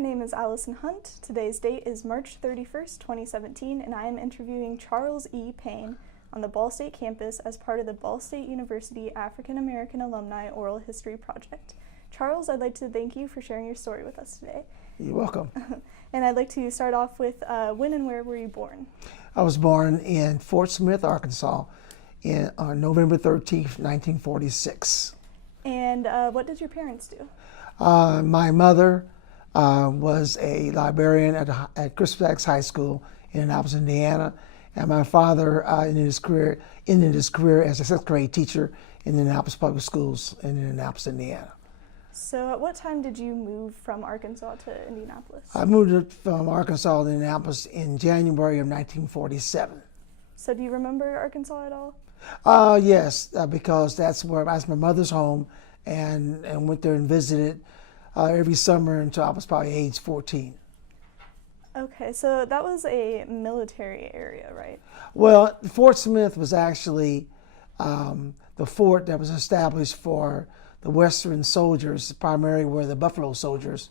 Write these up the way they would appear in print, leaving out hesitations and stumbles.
my name is Allison Hunt. Today's date is March 31st, 2017, and I am interviewing Charles E. Payne on the Ball State campus as part of the Ball State University African American Alumni Oral History Project. Charles, I'd like to thank you for sharing your story with us today. You're welcome. And I'd like to start off with when and where were you born? I was born in Fort Smith, Arkansas on November 13th, 1946. And what did your parents do? My mother was a librarian at Crispus High School in Annapolis, Indiana, and my father ended his career as a sixth grade teacher in the Annapolis Public Schools in Annapolis, Indiana. So at what time did you move from Arkansas to Indianapolis? I moved from Arkansas to Indianapolis in January of 1947. So do you remember Arkansas at all? Yes, because that's my mother's home, and went there and visited every summer until I was probably age 14. Okay, so that was a military area, right? Well, Fort Smith was actually the fort that was established for the Western soldiers, primarily were the Buffalo soldiers.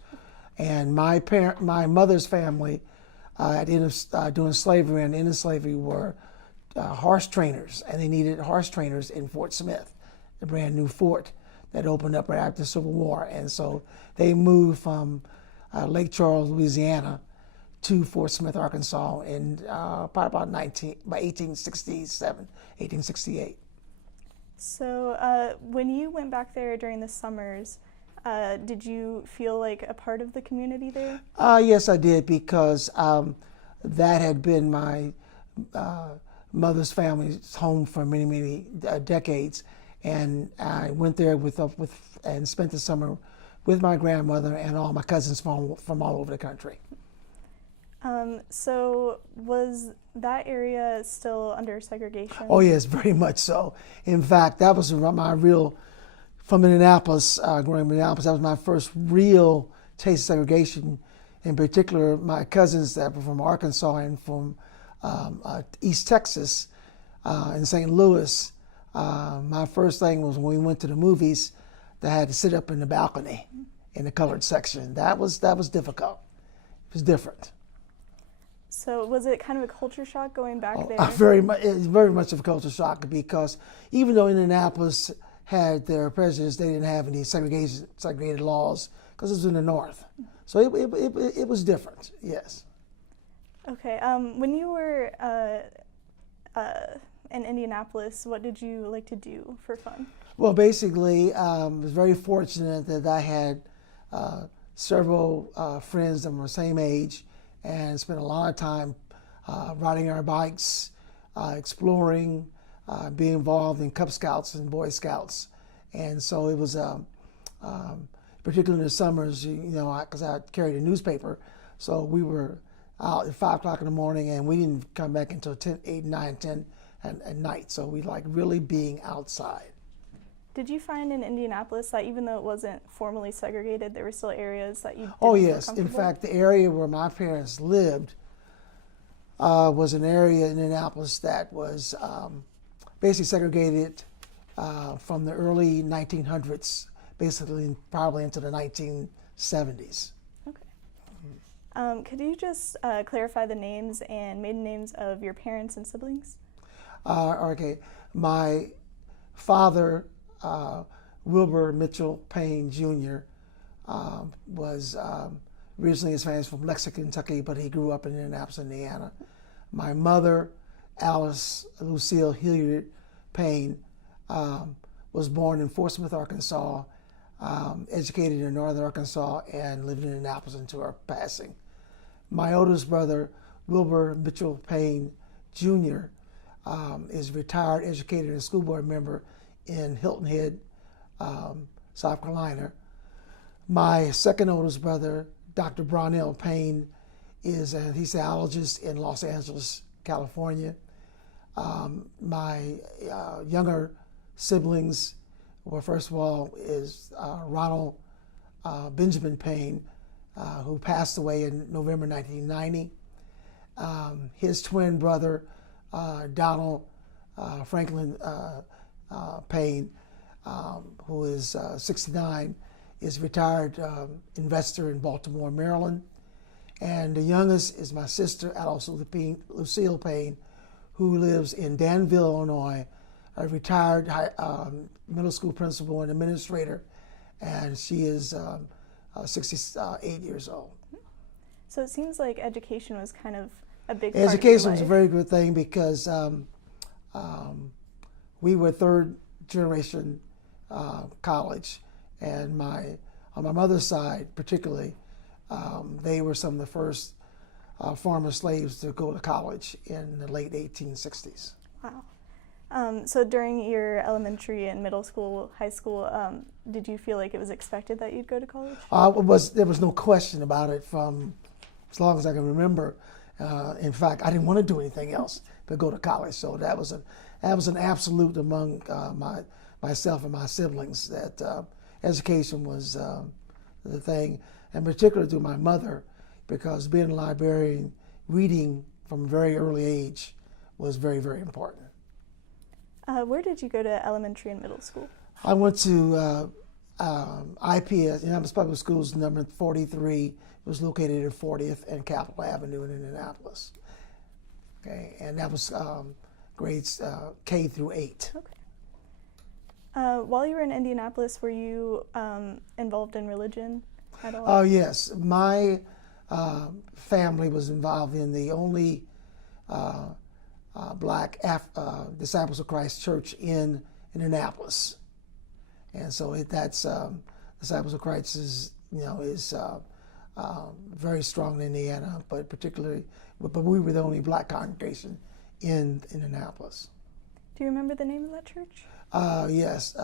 And my mother's family, at the end of doing slavery and the end of slavery, were horse trainers, and they needed horse trainers in Fort Smith, the brand new fort that opened up right after the Civil War. And so they moved from Lake Charles, Louisiana, to Fort Smith, Arkansas, in probably about 1867, 1868. So when you went back there during the summers, did you feel like a part of the community there? Yes, I did, because that had been my mother's family's home for many, many decades. And I went there and spent the summer with my grandmother and all my cousins from all over the country. So was that area still under segregation? Oh yes, very much so. In fact, that was from Indianapolis, growing up in Indianapolis, that was my first real taste of segregation. In particular, my cousins that were from Arkansas and from East Texas, in St. Louis. My first thing was when we went to the movies, that I had to sit up in the balcony in the colored section. That was difficult. It was different. So was it kind of a culture shock going back there? It's very much of a culture shock, because even though Indianapolis had their presidents, they didn't have any segregated laws, because it was in the North. So it was different, yes. Okay, when you were in Indianapolis, what did you like to do for fun? Well, basically, I was very fortunate that I had several friends that were the same age, and spent a lot of time riding our bikes, exploring, being involved in Cub Scouts and Boy Scouts. And so it was, particularly in the summers, because I carried a newspaper, so we were out at 5 o'clock in the morning, and we didn't come back until 8, 9, 10 at night. So we like really being outside. Did you find in Indianapolis that even though it wasn't formally segregated, there were still areas that you didn't Oh feel yes, in comfortable? fact, the area where my parents lived was an area in Indianapolis that was basically segregated from the early 1900s, basically probably into the 1970s. Okay. Could you just clarify the names and maiden names of your parents and siblings? Okay, my father, Wilbur Mitchell Payne Jr., was originally his family's from Lexington, Kentucky, but he grew up in Indianapolis, Indiana. My mother, Alice Lucille Hilliard Payne, was born in Fort Smith, Arkansas, educated in northern Arkansas, and lived in Indianapolis until her passing. My oldest brother, Wilbur Mitchell Payne Jr., is a retired educator and school board member in Hilton Head, South Carolina. My second oldest brother, Dr. Brownell Payne, is an anesthesiologist in Los Angeles, California. My younger siblings, well, first of all, is Ronald Benjamin Payne, who passed away in November 1990. His twin brother, Donald Franklin Payne, who is 69, is a retired investor in Baltimore, Maryland. And the youngest is my sister, also Lucille Payne, who lives in Danville, Illinois, a retired middle school principal and administrator, and she is 68 years old. So it seems like education was kind of a big part Education of your was a life. very good thing because we were third generation college, and on my mother's side particularly, they were some of the first former slaves to go to college in the late 1860s. Wow. So during your elementary and middle school, high school, did you feel like it was expected that you'd go to college? There was no question about it from as long as I can remember. In fact, I didn't want to do anything else but go to college. So that was an absolute among myself and my siblings that education was the thing, and particularly to my mother, because being a librarian, reading from a very early age was very, very important. Where did you go to elementary and middle school? I went to IPS, Indianapolis Public Schools, number 43. It was located at 40th and Capitol Avenue in Indianapolis. Okay, and that was grades K through 8. Okay. While you were in Indianapolis, were you involved in religion at all? Oh, yes. My family was involved in the only black Disciples of Christ church in Indianapolis. And so that's Disciples of Christ is very strong in Indiana, but we were the only black congregation in Indianapolis. Do you remember the name of that church? Yes,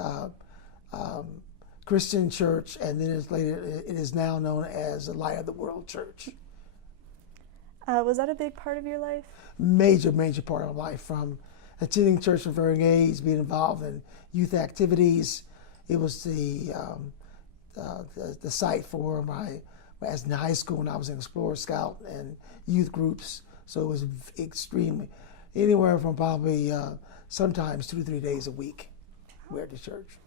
Christian Church, and then it is now known as the Light of the World Church. Was that a big part of your life? Major part of life, from attending church from a very young age, being involved in youth activities. It was the site for as in high school when I was in Explorer Scout and youth groups. So it was extremely, anywhere from probably sometimes 2 to 3 days a week we're at the church.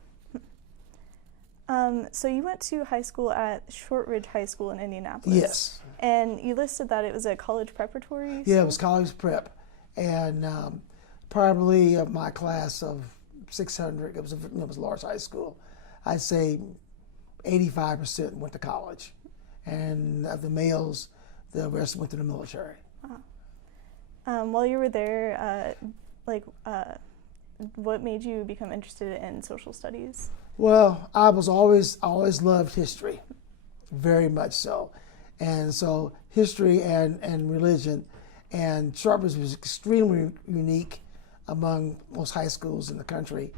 So you went to high school at Shortridge High School in Indianapolis. Yes. And you listed that it was a college preparatory school? Yeah, it was college prep. And probably of my class of 600, it was a large high school, I'd say 85% went to college. And of the males, the rest went to the military. Wow. While you were there, what made you become interested in social studies? Well, I was always loved history, very much so. And so history and religion, and Shortridge was extremely unique among most high schools in the country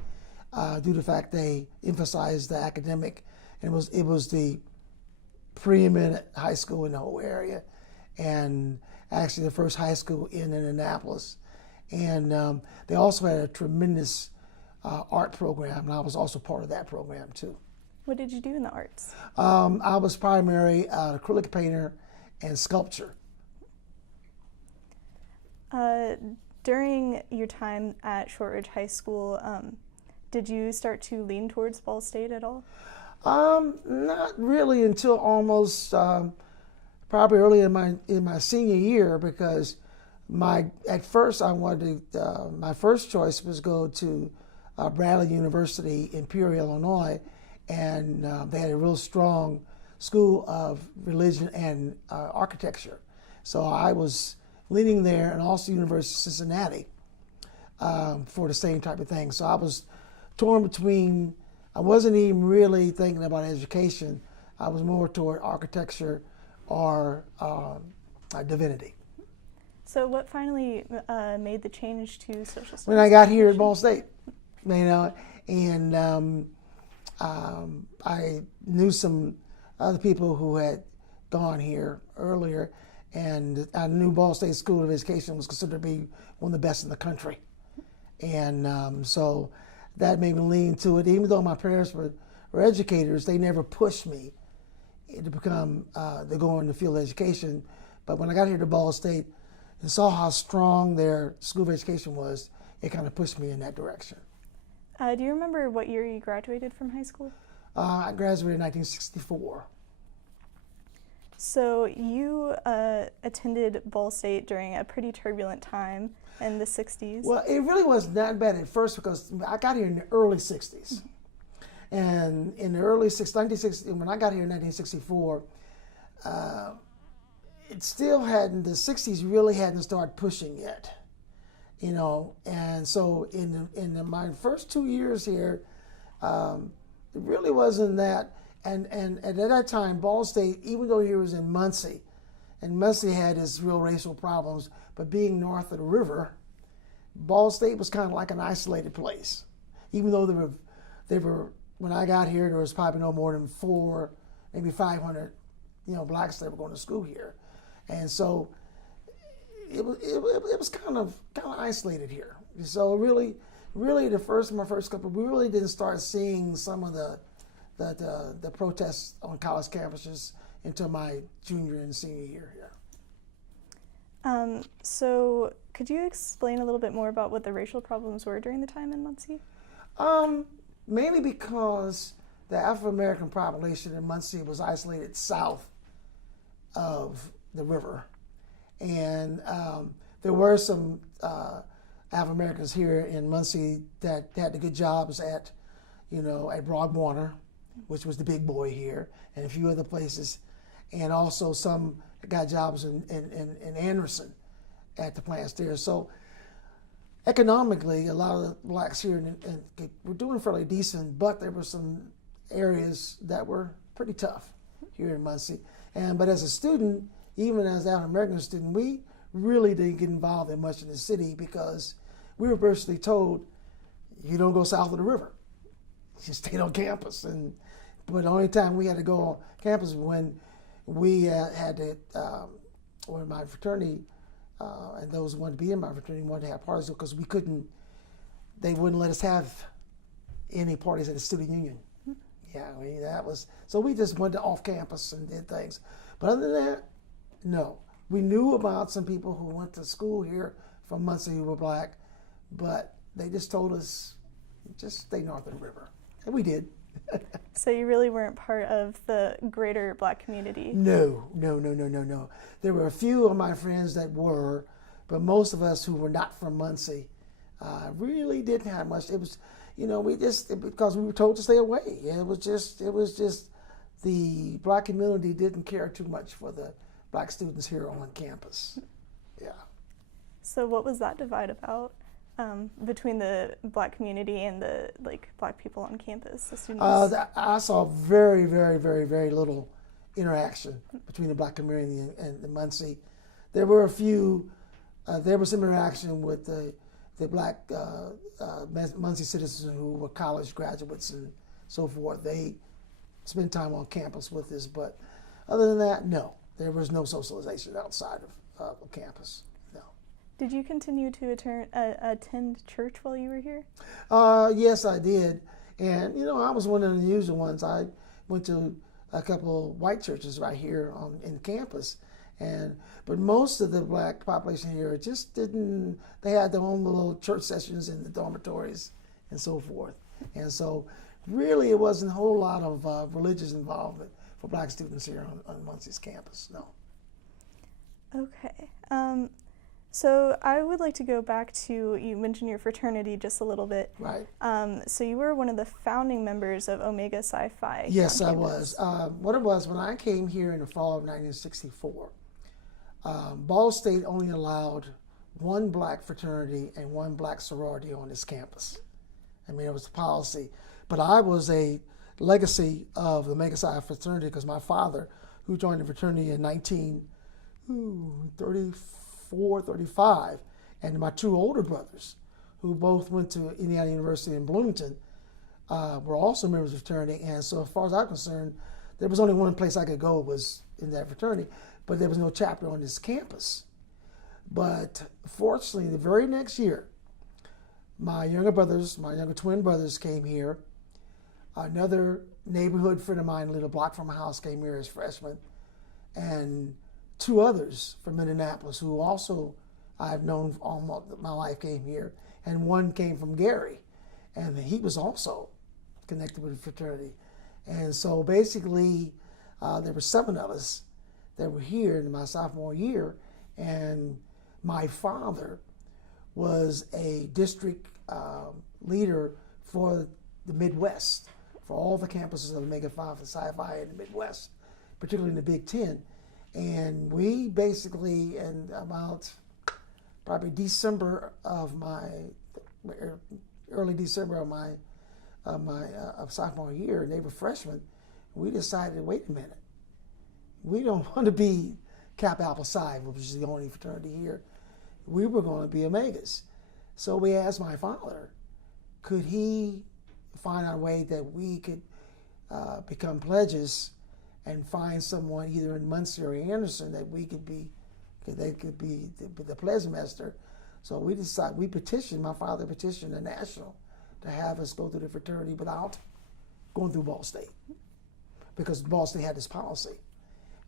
due to the fact they emphasized the academic, and it was the preeminent high school in the whole area, and actually the first high school in Indianapolis. And they also had a tremendous art program, and I was also part of that program too. What did you do in the arts? I was primarily an acrylic painter and sculpture. During your time at Shortridge High School, did you start to lean towards Ball State at all? Not really until almost probably early in my senior year, because at first I wanted my first choice was go to Bradley University in Peoria, Illinois, and they had a real strong school of religion and architecture. So I was leaning there, and also University of Cincinnati for the same type of thing. So I was torn between, I wasn't even really thinking about education. I was more toward architecture or divinity. So what finally made the change to social studies? When I got here at Ball State, and I knew some other people who had gone here earlier, and I knew Ball State School of Education was considered to be one of the best in the country. And so that made me lean to it. Even though my parents were educators, they never pushed me to go into field education. But when I got here to Ball State and saw how strong their school of education was, it kind of pushed me in that direction. Do you remember what year you graduated from high school? I graduated in 1964. So you attended Ball State during a pretty turbulent time in the 60s. Well, it really wasn't that bad at first because I got here in the early 60s. And in the early 1960, when I got here in 1964, it still hadn't, the 60s really hadn't started pushing yet, you know. And so my first 2 years here, it really wasn't that. And at that time, Ball State, even though he was in Muncie, and Muncie had its real racial problems, but being north of the river, Ball State was kind of like an isolated place. Even though they were when I got here, there was probably no more than 400, maybe 500, blacks that were going to school here, and so it was kind of isolated here. So really, my first couple, we really didn't start seeing some of the protests on college campuses until my junior and senior year here. So could you explain a little bit more about what the racial problems were during the time in Muncie? Mainly because the Afro-American population in Muncie was isolated south of the river. And there were some Afro-Americans here in Muncie that had the good jobs at Broadwater, which was the big boy here, and a few other places. And also some got jobs in Anderson at the plants there. So economically, a lot of the blacks here were doing fairly decent, but there were some areas that were pretty tough here in Muncie. But as a student, even as an African-American student, we really didn't get involved in much in the city because we were basically told, you don't go south of the river. You stayed on campus. But the only time we had to go on campus when we had to, when my fraternity, and those who wanted to be in my fraternity wanted to have parties because they wouldn't let us have any parties at the student union. Yeah, so we just went to off campus and did things. But other than that, no. We knew about some people who went to school here from Muncie who were black, but they just told us, just stay north of the river. And we did. So you really weren't part of the greater black community? No. There were a few of my friends that were, but most of us who were not from Muncie really didn't have much. It was, because we were told to stay away. It was just the black community didn't care too much for the black students here on campus. Yeah. So what was that divide about? Between the black community and the black people on campus, the students? I saw very, very, very, very little interaction between the black community and the Muncie. There were there was some interaction with the black Muncie citizens who were college graduates and so forth. They spent time on campus with us, but other than that, no. There was no socialization outside of campus. Did you continue to attend church while you were here? Yes, I did. And, I was one of the unusual ones. I went to a couple white churches right here in campus. But most of the black population here just didn't, they had their own little church sessions in the dormitories and so forth. And so really it wasn't a whole lot of religious involvement for black students here on Muncie's campus, no. Okay. So I would like to go back to, you mentioned your fraternity just a little bit. Right. So you were one of the founding members of Omega Psi Phi. Yes, I was. What it was, when I came here in the fall of 1964, Ball State only allowed one black fraternity and one black sorority on this campus. I mean, it was the policy. But I was a legacy of the Omega Psi fraternity because my father, who joined the fraternity in 1934, 35, and my two older brothers, who both went to Indiana University in Bloomington, were also members of the fraternity. And so as far as I'm concerned, there was only one place I could go was in that fraternity, but there was no chapter on this campus. But fortunately, the very next year, my younger twin brothers came here. Another neighborhood friend of mine, a little block from my house, came here as freshmen. And two others from Indianapolis who also I've known all my life came here. And one came from Gary, and he was also connected with the fraternity. And so basically, there were 7 of us that were here in my sophomore year, and my father was a district leader for the Midwest, for all the campuses of the Mega 5 and Sci-Fi in the Midwest, particularly in the Big Ten. And we basically, in about probably December of early December of my sophomore year, and they were freshmen, we decided, wait a minute, we don't want to be Kappa Alpha Psi, which is the only fraternity here. We were going to be Omegas. So we asked my father, could he find out a way that we could become pledges and find someone either in Muncie or Anderson that they could be the pledge master. So we decided, my father petitioned the National to have us go through the fraternity without going through Ball State, because Ball State had this policy.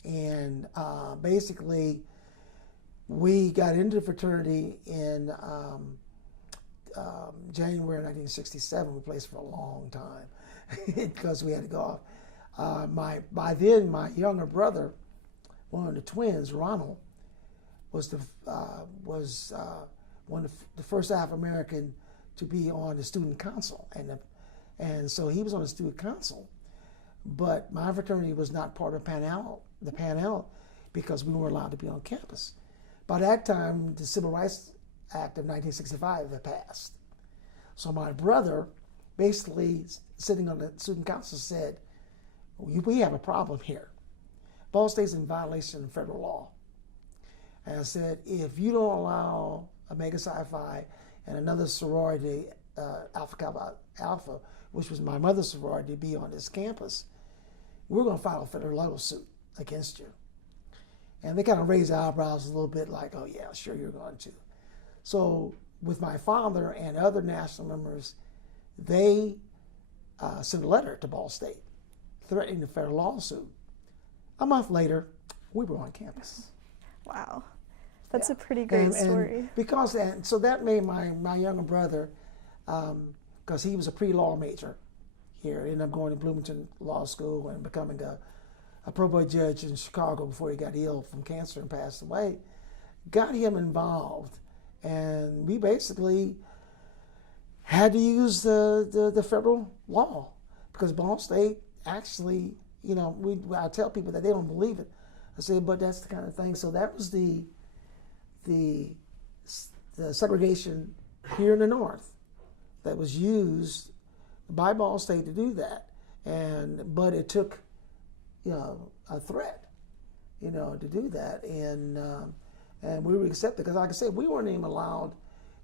And basically, we got into the fraternity in January 1967. We played for a long time because we had to go off. By then, my younger brother, one of the twins, Ronald, was one of the first African American to be on the student council, and so he was on the student council. But my fraternity was not part of the panel, because we weren't allowed to be on campus. By that time, the Civil Rights Act of 1965 had passed. So my brother, basically sitting on the student council, said, we have a problem here. Ball State's in violation of federal law. And I said, if you don't allow Omega Psi Phi and another sorority, Alpha Kappa Alpha, which was my mother's sorority, to be on this campus, we're going to file a federal lawsuit against you. And they kind of raised their eyebrows a little bit, like, oh yeah, sure, you're going to. So with my father and other national members, they sent a letter to Ball State threatening a federal lawsuit. A month later, we were on campus. Wow. That's a pretty great story. And because so that made my younger brother, because he was a pre-law major here, ended up going to Bloomington Law School and becoming a pro bono judge in Chicago before he got ill from cancer and passed away, got him involved. And we basically had to use the federal law, because Ball State actually, I tell people that they don't believe it. I say, but that's the kind of thing. So that was the segregation here in the North that was used by Ball State to do that. But it took, a threat, to do that. And we were accepted, because like I said, we weren't even allowed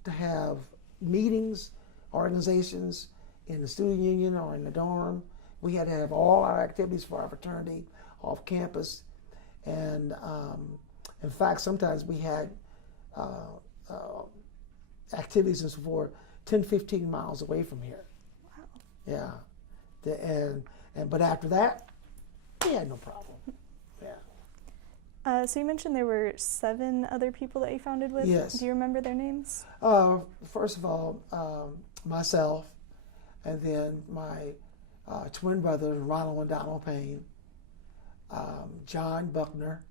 to have meetings, organizations in the student union or in the dorm. We had to have all our activities for our fraternity off campus. And in fact, sometimes we had activities and so forth 10, 15 miles away from here. Wow. Yeah. But after that, we had no problem. Yeah. So you mentioned there were 7 other people that you founded with. Yes. Do you remember their names? First of all, myself, and then my twin brothers, Ronald and Donald Payne, John Buckner.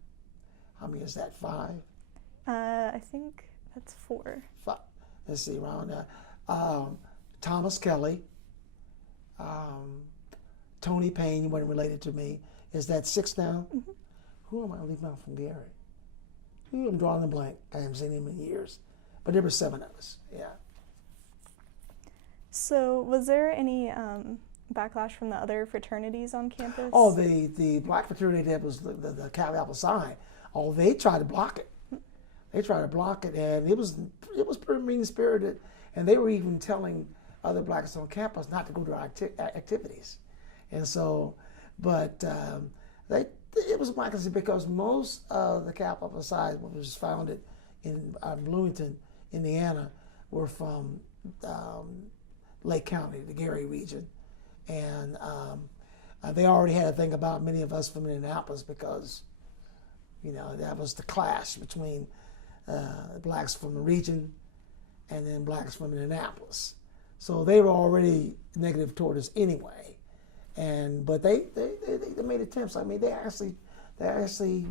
How many is that? 5? I think that's 4. 5. Let's see, around Thomas Kelly, Tony Payne, you weren't related to me. Is that 6 now? Mm-hmm. Who am I leaving out from Gary? I'm drawing a blank. I haven't seen him in years. But there were 7 of us, yeah. So was there any backlash from the other fraternities on campus? Oh, the black fraternity that was the Kappa Alpha Psi. Oh, they tried to block it. They tried to block it, and it was pretty mean-spirited. And they were even telling other blacks on campus not to go to our activities. And so, but it was black because most of the Kappa Alpha Psi, which was founded in Bloomington, Indiana, were from Lake County, the Gary region. And they already had a thing about many of us from Indianapolis, because, that was the clash between blacks from the region and then blacks from Indianapolis. So they were already negative toward us anyway. But they made attempts. I mean, they actually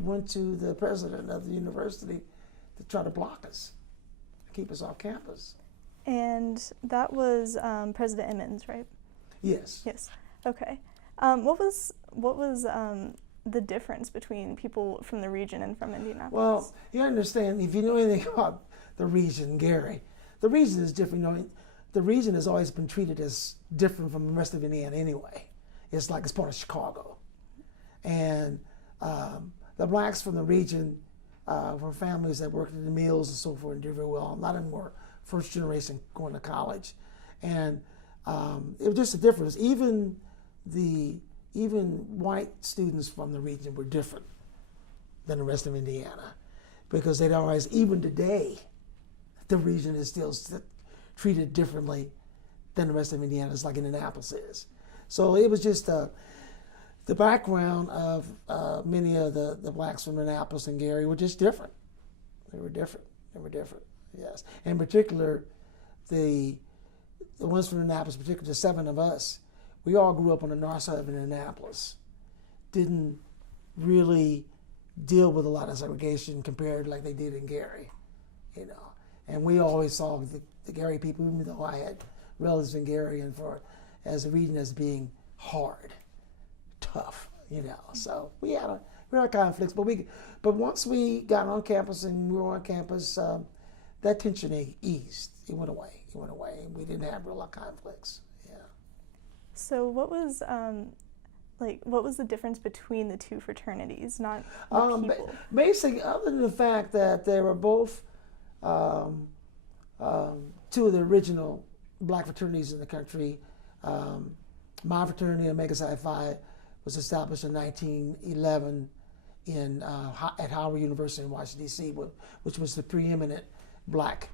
went to the president of the university to try to block us, keep us off campus. And that was President Emmons, right? Yes. Yes. Okay. What was the difference between people from the region and from Indianapolis? Well, you understand, if you know anything about the region, Gary, the region is different. You know, the region has always been treated as different from the rest of Indiana anyway. It's like it's part of Chicago. And the blacks from the region were families that worked in the mills and so forth and did very well. A lot of them were first generation going to college. And it was just a difference. Even white students from the region were different than the rest of Indiana, because they'd always, even today, the region is still treated differently than the rest of Indiana, it's like Indianapolis is. So it was just the background of many of the blacks from Indianapolis and Gary were just different. They were different, yes. In particular, the ones from Indianapolis, particularly the 7 of us, we all grew up on the north side of Indianapolis. Didn't really deal with a lot of segregation compared like they did in Gary, you know. And we always saw the Gary people, even though I had relatives in Gary, and as a region as being hard, tough, you know. So we had conflicts, but once we got on campus and we were on campus, that tension eased. It went away. And we didn't have real conflicts. So what was the difference between the two fraternities, not the people? Basically, other than the fact that they were both two of the original black fraternities in the country. My fraternity, Omega Psi Phi, was established in 1911 at Howard University in Washington, D.C., which was the preeminent black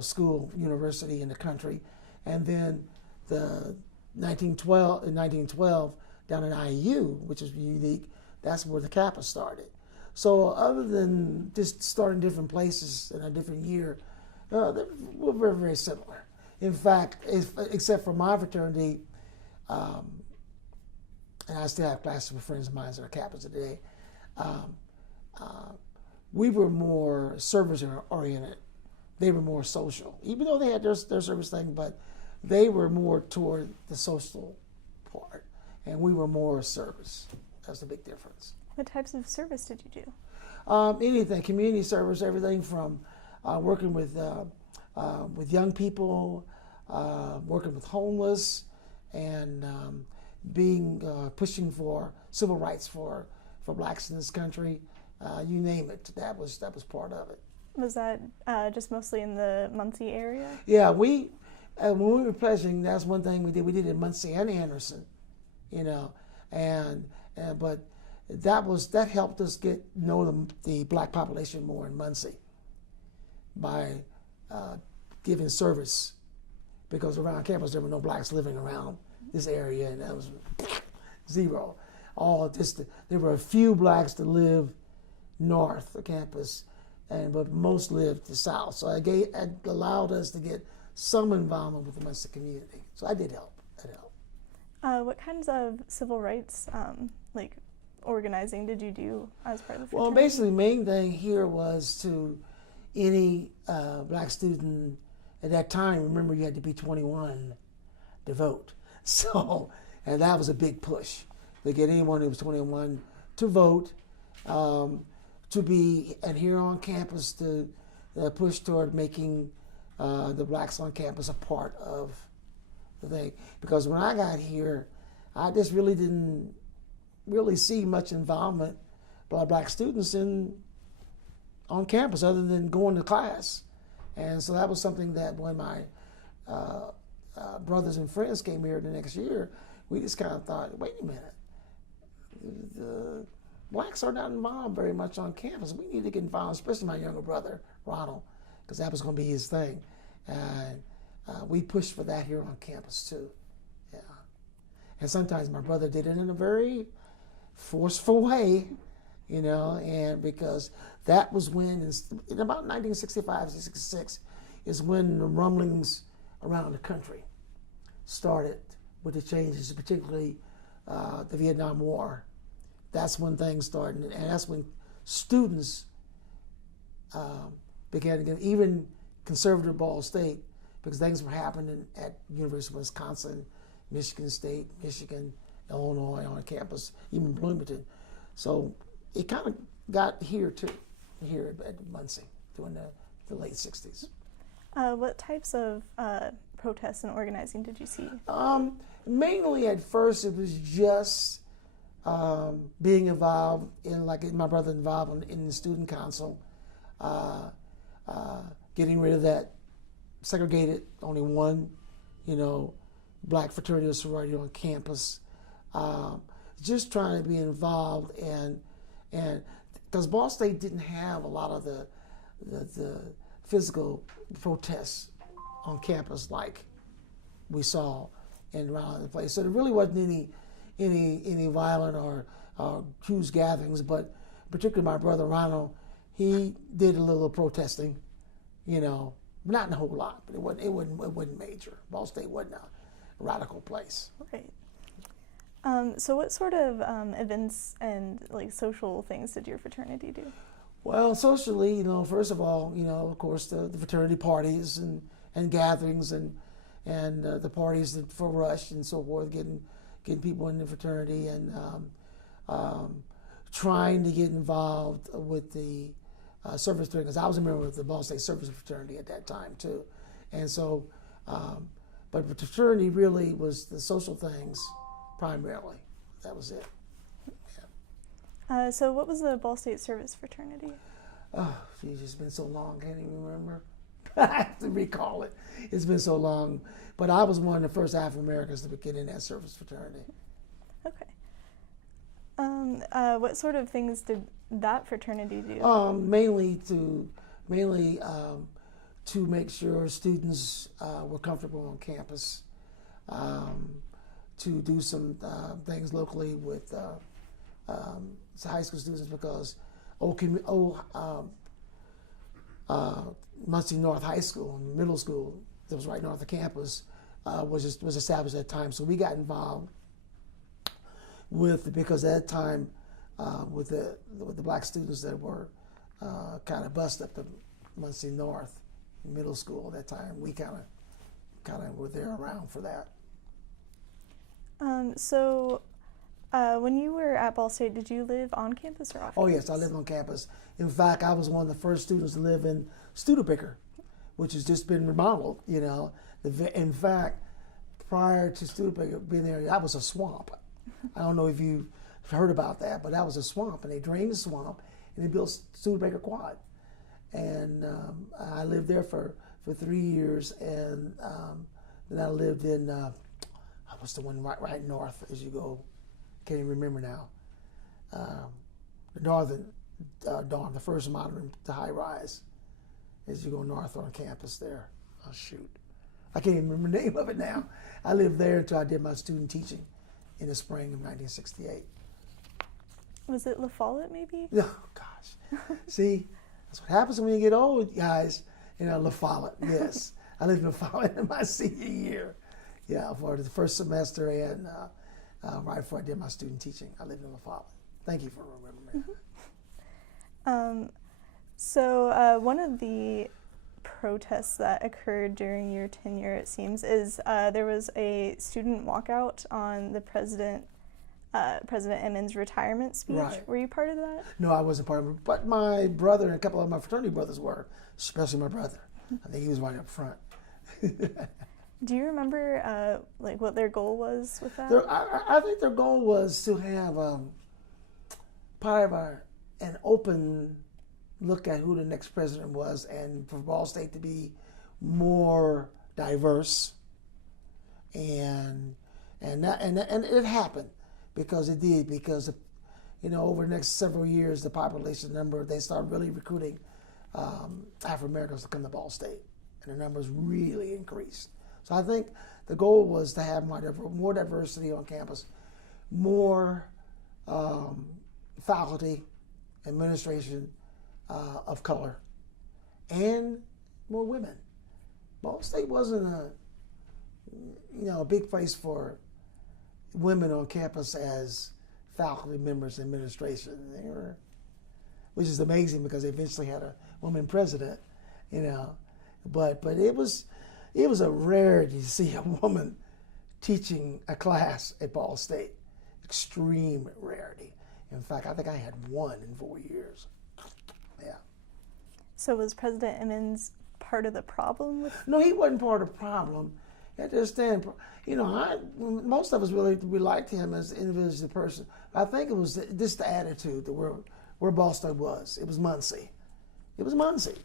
school university in the country. And then in 1912, down in IU, which is unique, that's where the Kappa started. So other than just starting different places in a different year, we're very, very similar. In fact, except for my fraternity, and I still have classes with friends of mine that are Kappas today, we were more service-oriented. They were more social, even though they had their service thing, but they were more toward the social part, and we were more service. That's the big difference. What types of service did you do? Anything, community service, everything from working with young people, working with homeless, and pushing for civil rights for blacks in this country. You name it, that was part of it. Was that just mostly in the Muncie area? Yeah, when we were pledging, that's one thing we did. We did it in Muncie and Anderson, but that helped us know the black population more in Muncie by giving service, because around campus there were no blacks living around this area, and that was zero. There were a few blacks that lived north of campus, but most lived to the south. So it allowed us to get some involvement with the Muncie community. So I did help. That helped. What kinds of civil rights organizing did you do as part of the fraternity? Well, basically the main thing here was to any black student at that time, remember you had to be 21 to vote. So, and that was a big push to get anyone who was 21 to vote, to be here on campus, to push toward making the blacks on campus a part of the thing. Because when I got here, I just really didn't see much involvement by black students on campus other than going to class. And so that was something that when my brothers and friends came here the next year, we just kind of thought, wait a minute, the blacks are not involved very much on campus. We need to get involved, especially my younger brother, Ronald, because that was going to be his thing. And we pushed for that here on campus too. Yeah. And sometimes my brother did it in a very forceful way, and because that was when, in about 1965, 66, is when the rumblings around the country started with the changes, particularly the Vietnam War. That's when things started, and that's when students began to get, even conservative Ball State, because things were happening at University of Wisconsin, Michigan State, Michigan, Illinois on campus, even Bloomington. So it kind of got here too, here at Muncie during the late 60s. What types of protests and organizing did you see? Mainly at first it was just being involved in, like my brother involved in the student council, getting rid of that segregated, only one, black fraternity or sorority on campus. Just trying to be involved and because Ball State didn't have a lot of the physical protests on campus like we saw in around the place. So there really wasn't any violent or huge gatherings, but particularly my brother Ronald, he did a little protesting, not a whole lot, but it wasn't major. Ball State wasn't a radical place. Right. So what sort of events and social things did your fraternity do? Well, socially, first of all, of course, the fraternity parties and gatherings and the parties for Rush and so forth, getting people in the fraternity and trying to get involved with the service fraternity, because I was a member of the Ball State Service Fraternity at that time too, and so, but the fraternity really was the social things primarily. That was it. So what was the Ball State Service Fraternity? Oh, geez, it's been so long, I can't even remember. I have to recall it. It's been so long. But I was one of the first African Americans to get in that service fraternity. Okay. What sort of things did that fraternity do? Mainly to make sure students were comfortable on campus, to do some things locally with high school students, because Muncie North High School, middle school, that was right north of campus, was established at that time. So we got involved because at that time, with the black students that were kind of bused up to Muncie North Middle School at that time, we kind of were there around for that. When you were at Ball State, did you live on campus or off campus? Oh yes, I lived on campus. In fact, I was one of the first students to live in Studebaker, which has just been remodeled. In fact, prior to Studebaker being there, that was a swamp. I don't know if you've heard about that, but that was a swamp, and they drained the swamp and they built Studebaker Quad. And I lived there for 3 years, and then I lived in what's the one right north as you go? Can't even remember now. The northern dorm, the first modern to high rise, as you go north on campus there. Oh shoot, I can't even remember the name of it now. I lived there until I did my student teaching in the spring of 1968. Was it La Follette maybe? Oh gosh, see, that's what happens when you get old, guys. La Follette, yes. I lived in La Follette in my senior year. Yeah, for the first semester and right before I did my student teaching, I lived in La Follette. Thank you for remembering. So one of the protests that occurred during your tenure, it seems, is there was a student walkout on the President Emmons' retirement speech. Right. Were you part of that? No, I wasn't part of it, but my brother and a couple of my fraternity brothers were, especially my brother. I think he was right up front. Do you remember what their goal was with that? I think their goal was to have part of an open look at who the next president was, and for Ball State to be more diverse, and it happened because it did, because over the next several years the population number, they started really recruiting African Americans to come to Ball State, and the numbers really increased. So I think the goal was to have more diversity on campus, more faculty, administration of color, and more women. Ball State wasn't a big place for women on campus as faculty members and administration. Which is amazing because they eventually had a woman president, you know. But it was a rarity to see a woman teaching a class at Ball State. Extreme rarity. In fact, I think I had one in 4 years. Yeah. So was President Emmons part of the problem with? No, he wasn't part of the problem. You have to understand, you know, most of us really we liked him as an individual, as a person. I think it was just the attitude that where Ball State was. It was Muncie. It was Muncie,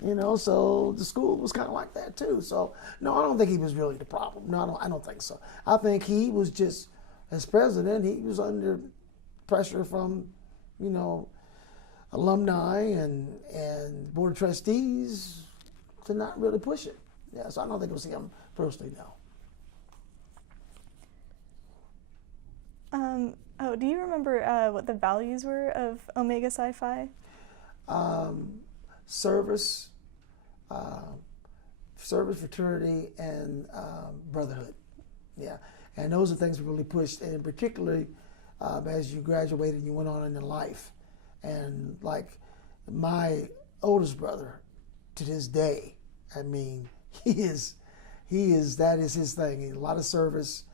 you know, so the school was kind of like that too. So, no, I don't think he was really the problem. No, I don't think so. I think he was just, as president, he was under pressure from, you know, alumni and board of trustees to not really push it. Yeah, so I don't think it was him personally, no. Do you remember what the values were of Omega Psi Phi? Service, fraternity, and brotherhood. Yeah, and those are things we really pushed, and particularly as you graduated and you went on in your life. And like my oldest brother, to this day, I mean, that is his thing. A lot of service,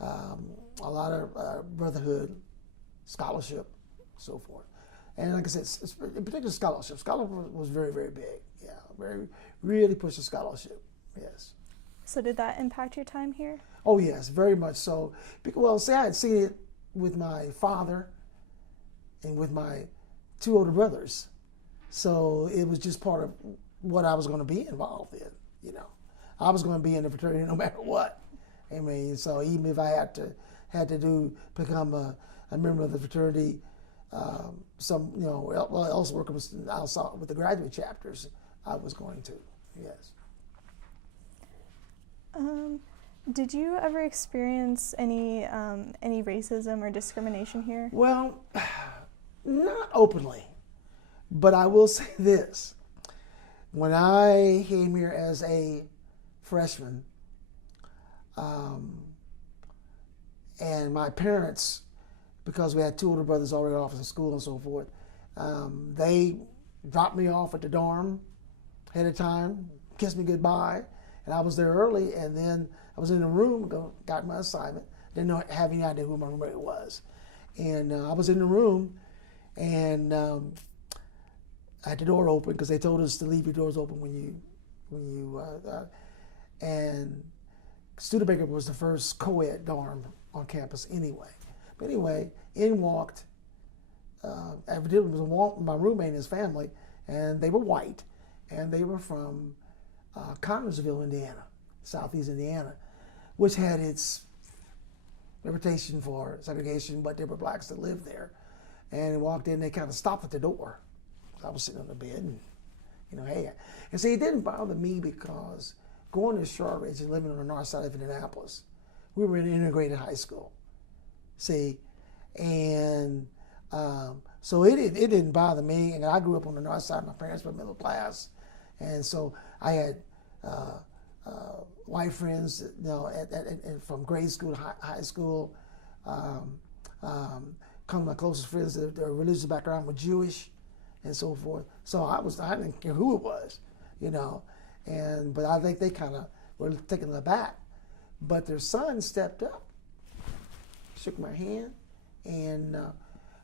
a lot of brotherhood, scholarship, so forth. And like I said, in particular scholarship. Scholarship was very, very big. Yeah, really pushed the scholarship, yes. So did that impact your time here? Oh yes, very much so. Well, see, I had seen it with my father and with my two older brothers. So it was just part of what I was going to be involved in, you know. I was going to be in the fraternity no matter what. I mean, so even if I had to become a member of the fraternity, some, you know, else working with the graduate chapters, I was going to, yes. Did you ever experience any racism or discrimination here? Well, not openly, but I will say this. When I came here as a freshman, and my parents, because we had two older brothers already off in school and so forth, they dropped me off at the dorm ahead of time, kissed me goodbye, and I was there early, and then I was in the room, got my assignment, didn't have any idea who my roommate was. And I was in the room, and I had the door open because they told us to leave your doors open and Studebaker was the first co-ed dorm on campus anyway. But anyway, in walked, evidently it was my roommate and his family, and they were white, and they were from Connersville, Indiana, southeast Indiana, which had its reputation for segregation, but there were blacks that lived there. And they walked in, they kind of stopped at the door. I was sitting on the bed, and, you know, hey. And see, it didn't bother me because going to Shortridge and living on the north side of Indianapolis, we were in an integrated high school. See, and so it didn't bother me. And I grew up on the north side. My parents were middle class, and so I had white friends, you know, from grade school to high school. Some of my closest friends, their religious background were Jewish, and so forth. So I didn't care who it was, you know. But I think they kind of were taken aback. But their son stepped up, shook my hand, and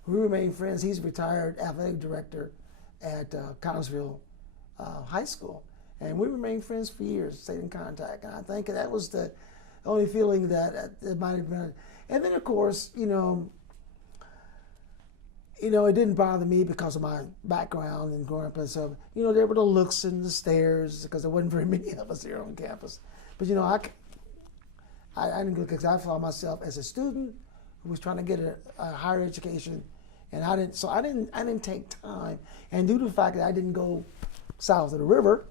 we remained friends. He's a retired athletic director at Connersville High School. And we remained friends for years, stayed in contact. And I think that was the only feeling that it might have been. And then, of course, you know, it didn't bother me because of my background and growing up and stuff. You know, there were the looks and the stares because there wasn't very many of us here on campus. But, you know, I didn't look because I saw myself as a student who was trying to get a higher education, and I didn't take time. And due to the fact that I didn't go south of the river,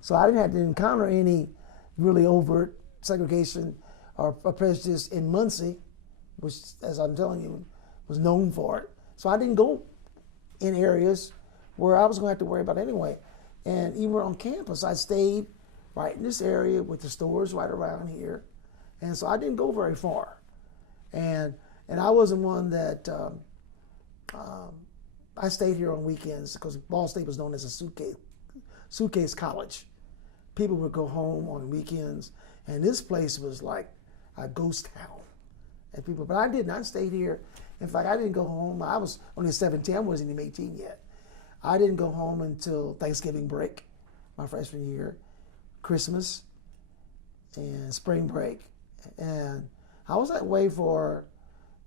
so I didn't have to encounter any really overt segregation or prejudice in Muncie, which, as I'm telling you, was known for it. So I didn't go in areas where I was going to have to worry about anyway. And even on campus, I stayed right in this area with the stores right around here. And so I didn't go very far. And I wasn't one that, I stayed here on weekends because Ball State was known as a suitcase college. People would go home on weekends, and this place was like a ghost town. And people, but I didn't. I stayed here. In fact, I didn't go home. I was only 17. I wasn't even 18 yet. I didn't go home until Thanksgiving break, my freshman year, Christmas, and spring break. And I was that way for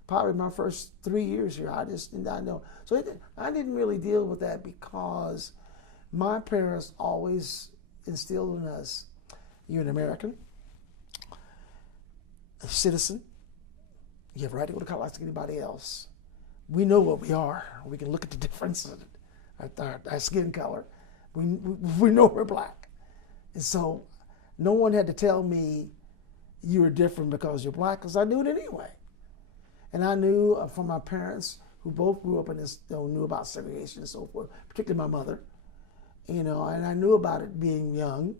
probably my first 3 years here. I just did not know. So I didn't really deal with that because my parents always instilled in us, you're an American, a citizen, you have a right to go to college like anybody else. We know what we are. We can look at the difference in our skin color. We know we're black. And so no one had to tell me you were different because you're black, because I knew it anyway. And I knew from my parents, who both grew up in this, knew about segregation and so forth, particularly my mother, and I knew about it being young,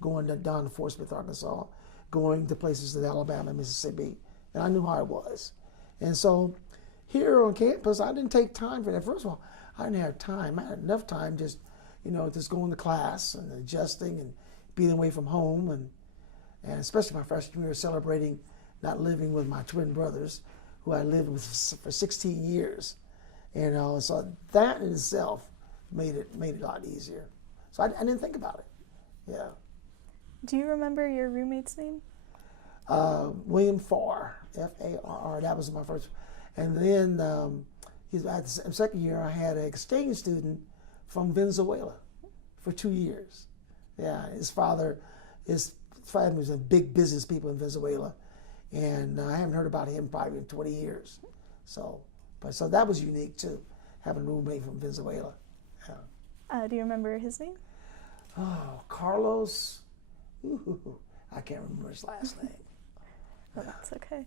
going down to Fort Smith, Arkansas, going to places in Alabama, Mississippi, and I knew how it was. And so here on campus, I didn't take time for that. First of all, I didn't have time. I had enough time just going to class and adjusting and being away from home, and especially my freshman year, celebrating not living with my twin brothers, who I lived with for 16 years. So that in itself made it a lot easier. So I didn't think about it. Yeah. Do you remember your roommate's name? William Farr, F-A-R-R. That was my first. And then at the second year, I had an exchange student from Venezuela for 2 years. Yeah, his family was a big business people in Venezuela, and I haven't heard about him probably in 20 years. So that was unique too, having a roommate from Venezuela. Yeah. Do you remember his name? Oh, Carlos. Ooh, I can't remember his last name. Oh, that's okay.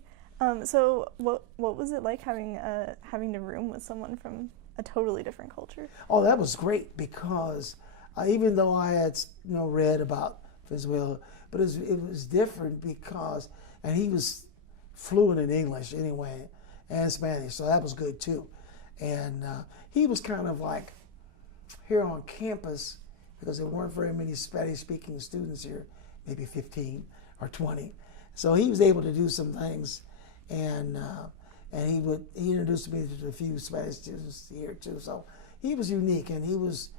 So what was it like having to room with someone from a totally different culture? Oh, that was great because even though I had read about Venezuela, but it was different because, and he was fluent in English anyway and Spanish, so that was good too. And he was kind of like here on campus because there weren't very many Spanish-speaking students here, maybe 15 or 20. So he was able to do some things, and he introduced me to a few Spanish students here too. So he was unique, and he was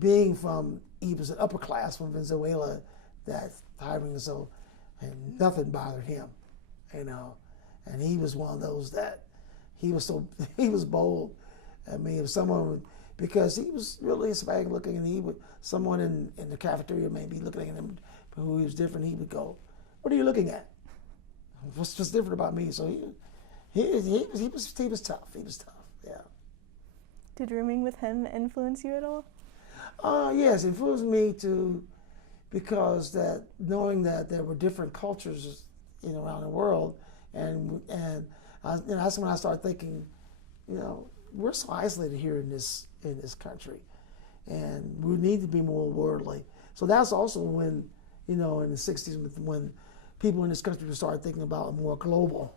an upper class from Venezuela that hiring, so and nothing bothered him, and he was one of those that he was bold. I mean, if someone because he was really Hispanic looking, and someone in the cafeteria may be looking at him who he was different, he would go, "What are you looking at? What's different about me?" So he was tough. He was tough. Yeah. Did rooming with him influence you at all? Yes, influenced me too, because that knowing that there were different cultures, around the world, and that's when I started thinking, we're so isolated here in this country, and we need to be more worldly. So that's also when, in the '60s, when people in this country started thinking about more global,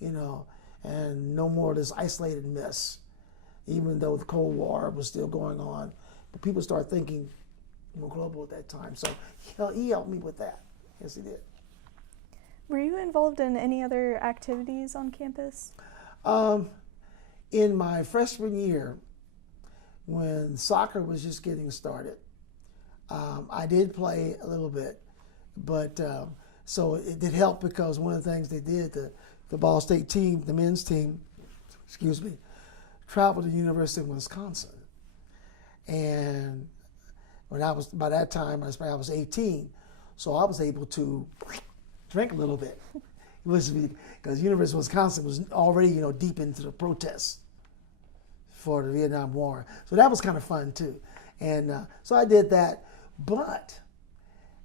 and no more of this isolated mess, even though the Cold War was still going on. But people started thinking more global at that time. So he helped me with that. Yes, he did. Were you involved in any other activities on campus? In my freshman year, when soccer was just getting started, I did play a little bit, but so it did help because one of the things they did, the Ball State team, the men's team, traveled to the University of Wisconsin. And by that time, I was 18, so I was able to drink a little bit. It was because University of Wisconsin was already, deep into the protests for the Vietnam War. So that was kind of fun too. And so I did that, but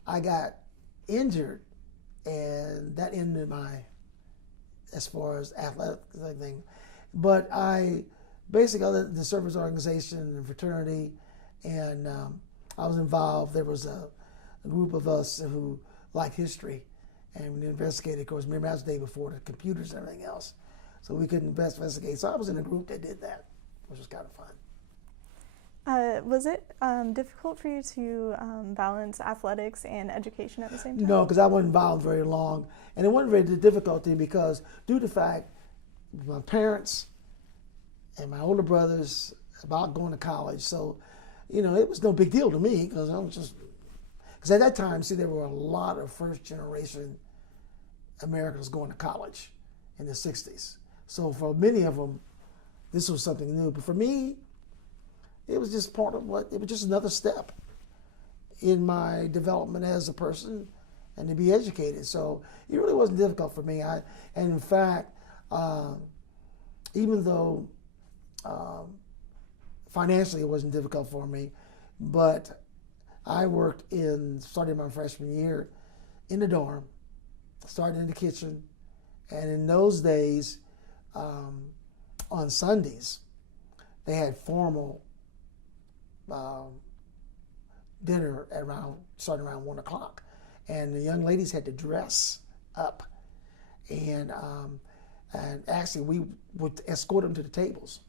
I got injured, and that ended as far as athletic thing. But I basically, the service organization and fraternity, and I was involved. There was a group of us who liked history, and we investigated. Of course, remember that was the day before the computers and everything else. so we couldn't best investigate. So I was in a group that did that, which was kind of fun. Was it difficult for you to balance athletics and education at the same time? No, because I wasn't involved very long. And it wasn't very difficult because due to the fact my parents and my older brothers about going to college, so, it was no big deal to me because at that time, see, there were a lot of first generation Americans going to college in the 60s. So for many of them, this was something new. But for me, it was just it was just another step in my development as a person and to be educated. So it really wasn't difficult for me. And in fact, even though financially it wasn't difficult for me, but I worked starting my freshman year in the dorm, started in the kitchen, and in those days, on Sundays, they had formal dinner starting around 1 o'clock, and the young ladies had to dress up, and actually we would escort them to the tables,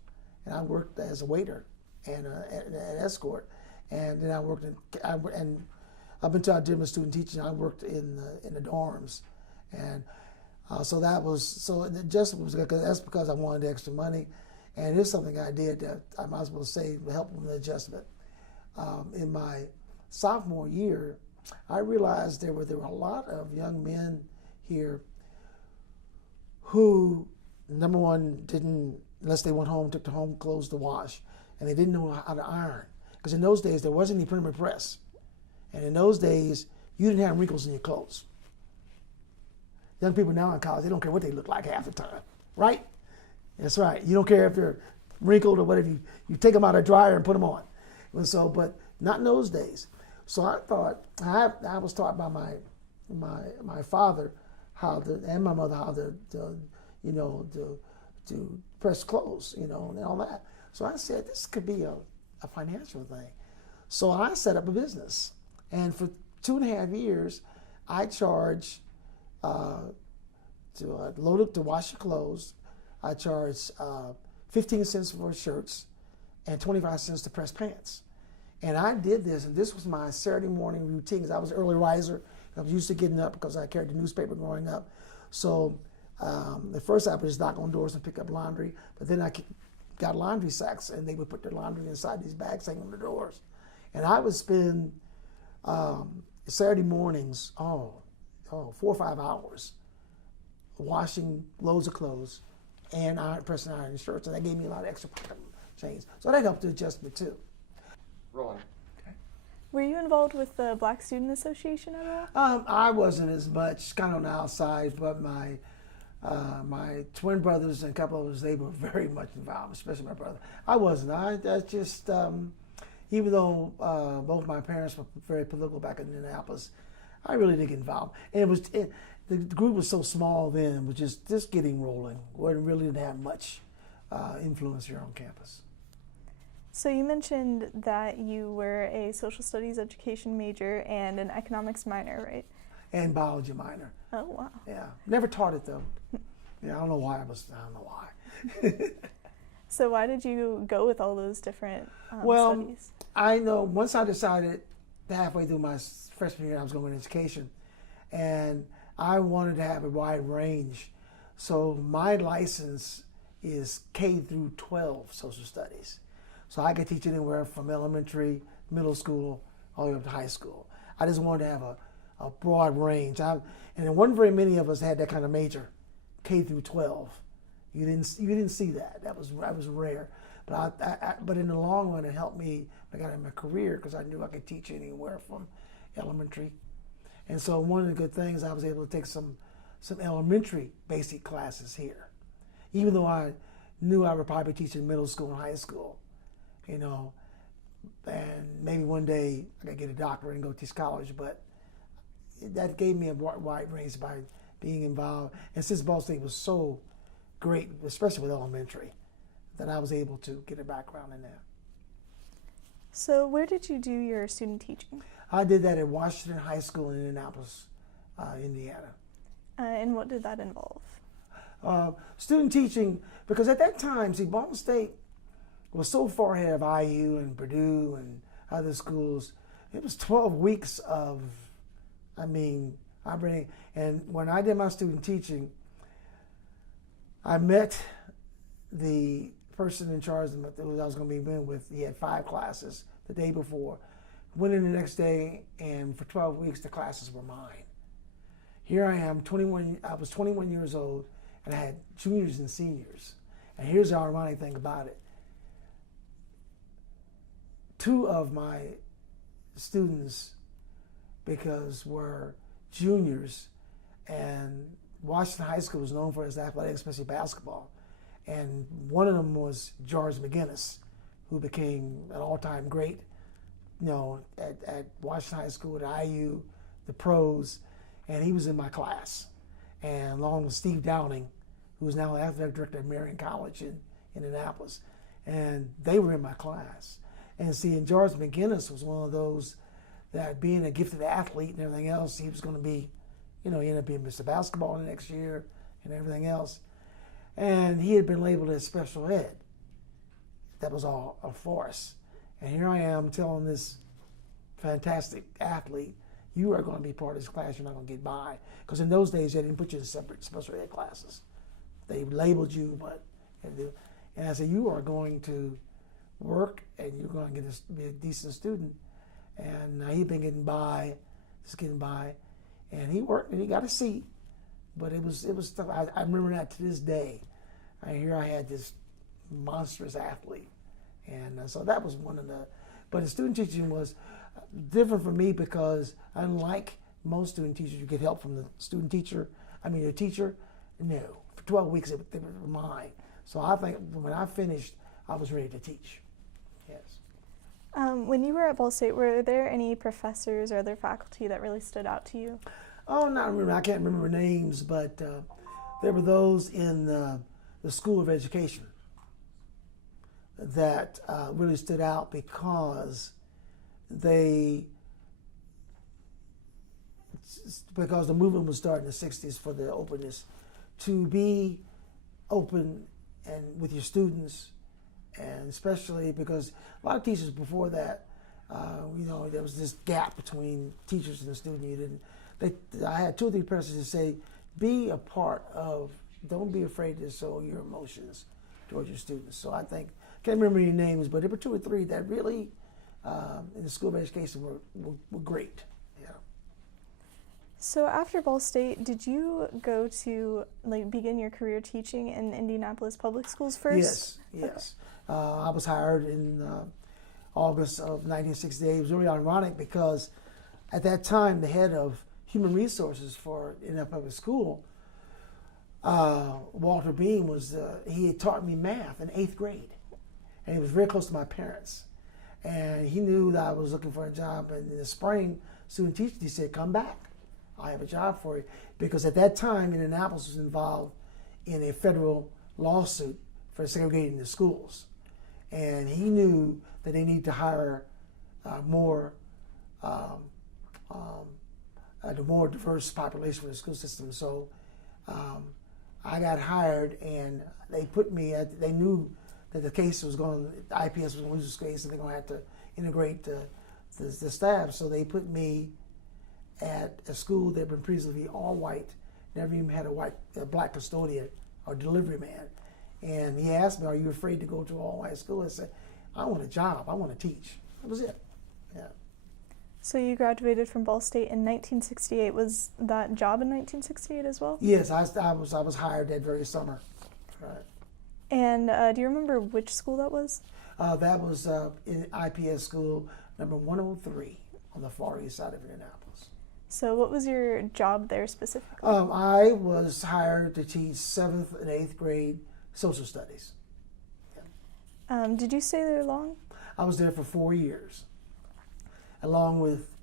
and I worked as a waiter and an escort, and then I worked and up until I did my student teaching, I worked in the dorms, and so the adjustment was good because that's because I wanted extra money. And it's something I did that I might as well say to help with the adjustment. In my sophomore year, I realized there were a lot of young men here who, number one, didn't, unless they went home, took the home clothes to wash, and they didn't know how to iron. Because in those days, there wasn't any permanent press. And in those days, you didn't have wrinkles in your clothes. Young people now in college, they don't care what they look like half the time, right? That's right. You don't care if they're wrinkled or whatever. You take them out of the dryer and put them on. And so, but not in those days. So I thought I was taught by my father and my mother how to press clothes, and all that. So I said this could be a financial thing. So I set up a business, and for 2.5 years, I charged to wash your clothes. I charged 15 cents for shirts and 25 cents to press pants. And I did this, and this was my Saturday morning routine because I was an early riser. I was used to getting up because I carried the newspaper growing up. So at first I would just knock on doors and pick up laundry, but then I got laundry sacks, and they would put their laundry inside these bags hanging on the doors. And I would spend Saturday mornings, 4 or 5 hours washing loads of clothes and pressing iron shirts, and that gave me a lot of extra pocket change. So that helped the adjustment too. Rolling. Okay. Were you involved with the Black Student Association at all? I wasn't as much, kind of on the outside, but my twin brothers and a couple of others, they were very much involved, especially my brother. I wasn't. That's just, even though both my parents were very political back in Indianapolis, I really didn't get involved. And the group was so small then, it was just getting rolling. We really didn't have much influence here on campus. So you mentioned that you were a social studies education major and an economics minor, right? And biology minor. Oh, wow. Yeah. Never taught it, though. Yeah, I don't know why. I don't know why. So why did you go with all those different studies? I know once I decided halfway through my freshman year I was going to education, and I wanted to have a wide range. So my license is K through 12 social studies. So I could teach anywhere from elementary, middle school, all the way up to high school. I just wanted to have a broad range. And there weren't very many of us had that kind of major, K through 12. You didn't see that. That was rare. But in the long run, it helped me when I got in my career because I knew I could teach anywhere from elementary. And so one of the good things, I was able to take some elementary basic classes here, even though I knew I would probably teach in middle school and high school, and maybe one day I could get a doctorate and go teach college, but that gave me a wide range by being involved. And since Ball State was so great, especially with elementary, that I was able to get a background in that. So where did you do your student teaching? I did that at Washington High School in Indianapolis, Indiana. And what did that involve? Student teaching, because at that time, see, Ball State was so far ahead of IU and Purdue and other schools. It was 12 weeks of, and when I did my student teaching, I met the person in charge that I was going to be in with. He had 5 classes the day before. Went in the next day, and for 12 weeks, the classes were mine. Here I am, I was 21 years old, and I had juniors and seniors. And here's the ironic thing about it. 2 of my students, were juniors, and Washington High School was known for its athletics, especially basketball. And one of them was George McGinnis, who became an all-time great, at Washington High School, at IU, the pros, and he was in my class. And along with Steve Downing, who is now athletic director at Marion College in Indianapolis. And they were in my class. And see, and George McGinnis was one of those that, being a gifted athlete and everything else, he was going to be, he ended up being Mr. Basketball the next year and everything else. And he had been labeled as special ed. That was all a farce. And here I am telling this fantastic athlete, you are going to be part of this class, you're not going to get by. Because in those days, they didn't put you in separate special ed classes. They labeled you, and I said, you are going to work and you're going to be a decent student. And he'd been getting by, and he worked and he got a seat. But it was tough. I remember that to this day. Here I had this monstrous athlete. And so that was one of the, but the student teaching was different for me because unlike most student teachers, you get help from the student teacher. Your teacher, no. For 12 weeks, they were mine. So I think when I finished, I was ready to teach. Yes. When you were at Ball State, were there any professors or other faculty that really stood out to you? Oh, I can't remember names, but there were those in the School of Education that really stood out because the movement was starting in the 60s for the openness, to be open and with your students, and especially because a lot of teachers before that, there was this gap between teachers and the student. I had 2 or 3 professors that say, be a part of, don't be afraid to show your emotions towards your students. So I can't remember any names, but there were 2 or 3 that really, in the School of Education, were great. Yeah. So after Ball State, did you go to begin your career teaching in Indianapolis public schools first? Yes. Okay. I was hired in August of 1968. It was really ironic because at that time, the head of human resources for Indiana Public School, Walter Bean, he had taught me math in 8th grade. And he was very close to my parents. And he knew that I was looking for a job. And in the spring, student teacher, he said, come back. I have a job for you. Because at that time, Indianapolis was involved in a federal lawsuit for segregating the schools. And he knew that they needed to hire the more diverse population for the school system. So I got hired, and they knew that the case was IPS was going to lose this case, and they're going to have to integrate the staff. So they put me at a school that had been previously all white, never even had a black custodian or delivery man. And he asked me, are you afraid to go to an all white school? I said, I want a job, I want to teach. That was it. Yeah. So you graduated from Ball State in 1968. Was that job in 1968 as well? Yes, I was hired that very summer. Right. And do you remember which school that was? That was in IPS school number 103 on the far east side of Indianapolis. So what was your job there specifically? I was hired to teach 7th and 8th grade social studies. Yeah. Did you stay there long? I was there for 4 years, along with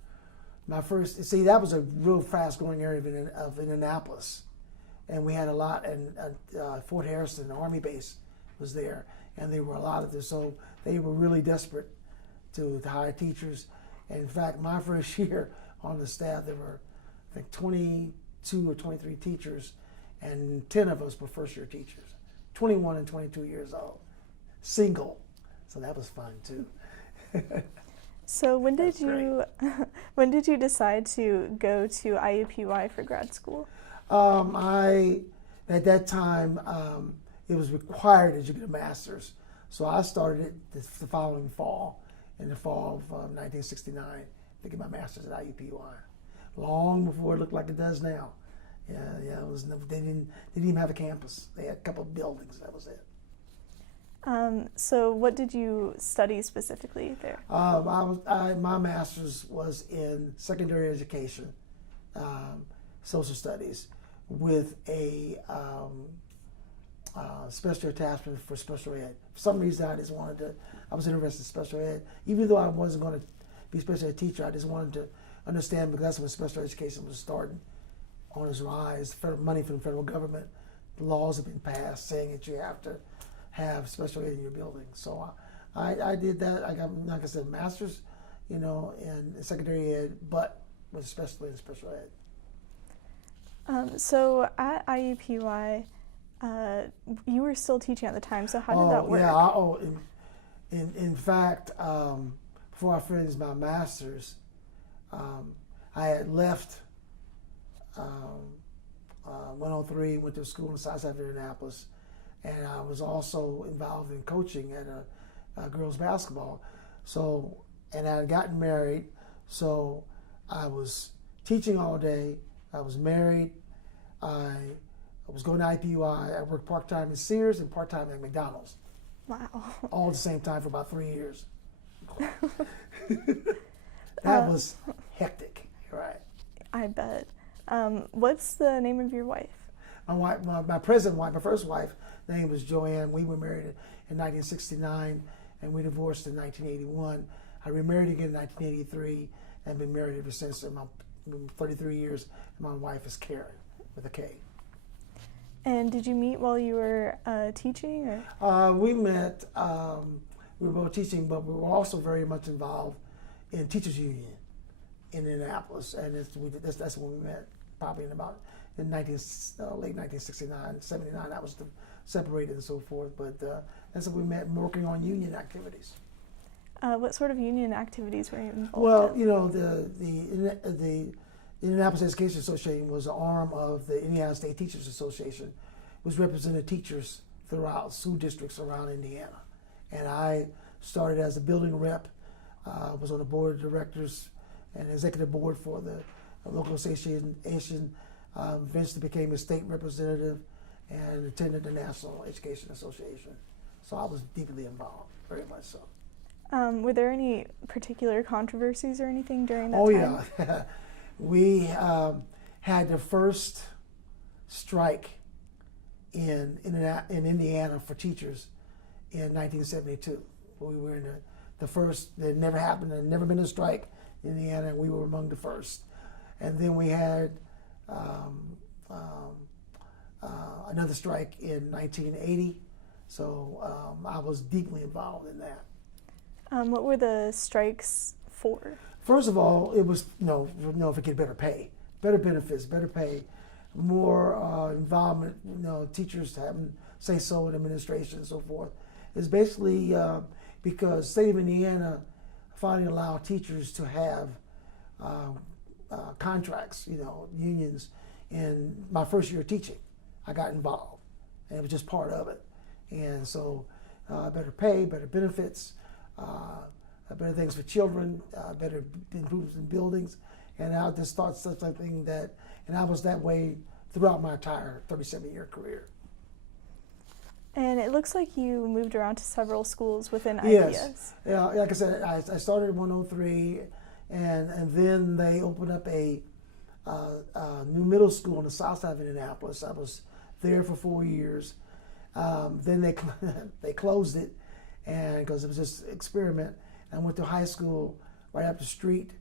my first. See, that was a real fast-growing area of Indianapolis, and we had a lot. And Fort Harrison, the Army base, was there, and there were a lot of this. So they were really desperate to hire teachers. And in fact, my first year on the staff, there were, I think, 22 or 23 teachers, and 10 of us were first-year teachers, 21 and 22 years old, single. So that was fun too. So when did you decide to go to IUPUI for grad school? At that time, it was required that you get a master's. So I started it the following fall, in the fall of 1969, to get my master's at IUPUI. Long before it looked like it does now. Yeah, it was. They didn't even have a campus. They had a couple of buildings. That was it. So what did you study specifically there? My master's was in secondary education, social studies, with a special attachment for special ed. For some reason, I was interested in special ed. Even though I wasn't going to be a special ed teacher, I just wanted to understand, because that's when special education was starting on its rise. Money from the federal government, laws have been passed saying that you have to have special ed in your building. So I did that. I got, like I said, master's, in secondary ed, but with special ed and special ed. So at IUPUI, you were still teaching at the time. So how did that work? Yeah. In fact, before I finished my master's, I had left 103, went to school in the south side of Indianapolis, and I was also involved in coaching at a girls basketball. So, and I had gotten married, so I was teaching all day. I was married. I was going to IPUI. I worked part-time at Sears and part-time at McDonald's. Wow. All at the same time for about 3 years. That was hectic, right? I bet. What's the name of your wife? My present wife, my first wife, name was Joanne. We were married in 1969, and we divorced in 1981. I remarried again in 1983, and been married ever since. I'm 33 years, and my wife is Karen, with a K. And did you meet while you were teaching? We met, we were both teaching, but we were also very much involved in Teachers Union in Indianapolis, and that's when we met, probably in late 1969, 79. I was separated and so forth, but that's when we met, working on union activities. What sort of union activities were you involved in? Well, the Indianapolis Education Association was an arm of the Indiana State Teachers Association, which represented teachers throughout school districts around Indiana. And I started as a building rep, was on the board of directors and executive board for the local association, eventually became a state representative and attended the National Education Association. So I was deeply involved, very much so. Were there any particular controversies or anything during that time? Oh yeah, we had the first strike in Indiana for teachers in 1972. We were in the first. It never happened. There had never been a strike in Indiana, and we were among the first. And then we had another strike in 1980. So I was deeply involved in that. What were the strikes for? First of all, it was if we get better pay, better benefits, better pay, more involvement. Teachers having say so in administration and so forth. It's basically because the state of Indiana finally allowed teachers to have contracts, unions. In my first year of teaching, I got involved, and it was just part of it. And so, better pay, better benefits. Better things for children, better improvements in buildings, and I just thought such a thing and I was that way throughout my entire 37-year career. And it looks like you moved around to several schools within Yes. IPS. Yeah, like I said, I started at 103, and then they opened up a new middle school on the south side of Indianapolis. I was there for 4 years. Then they closed it, and because it was just an experiment. I went to high school right up the street,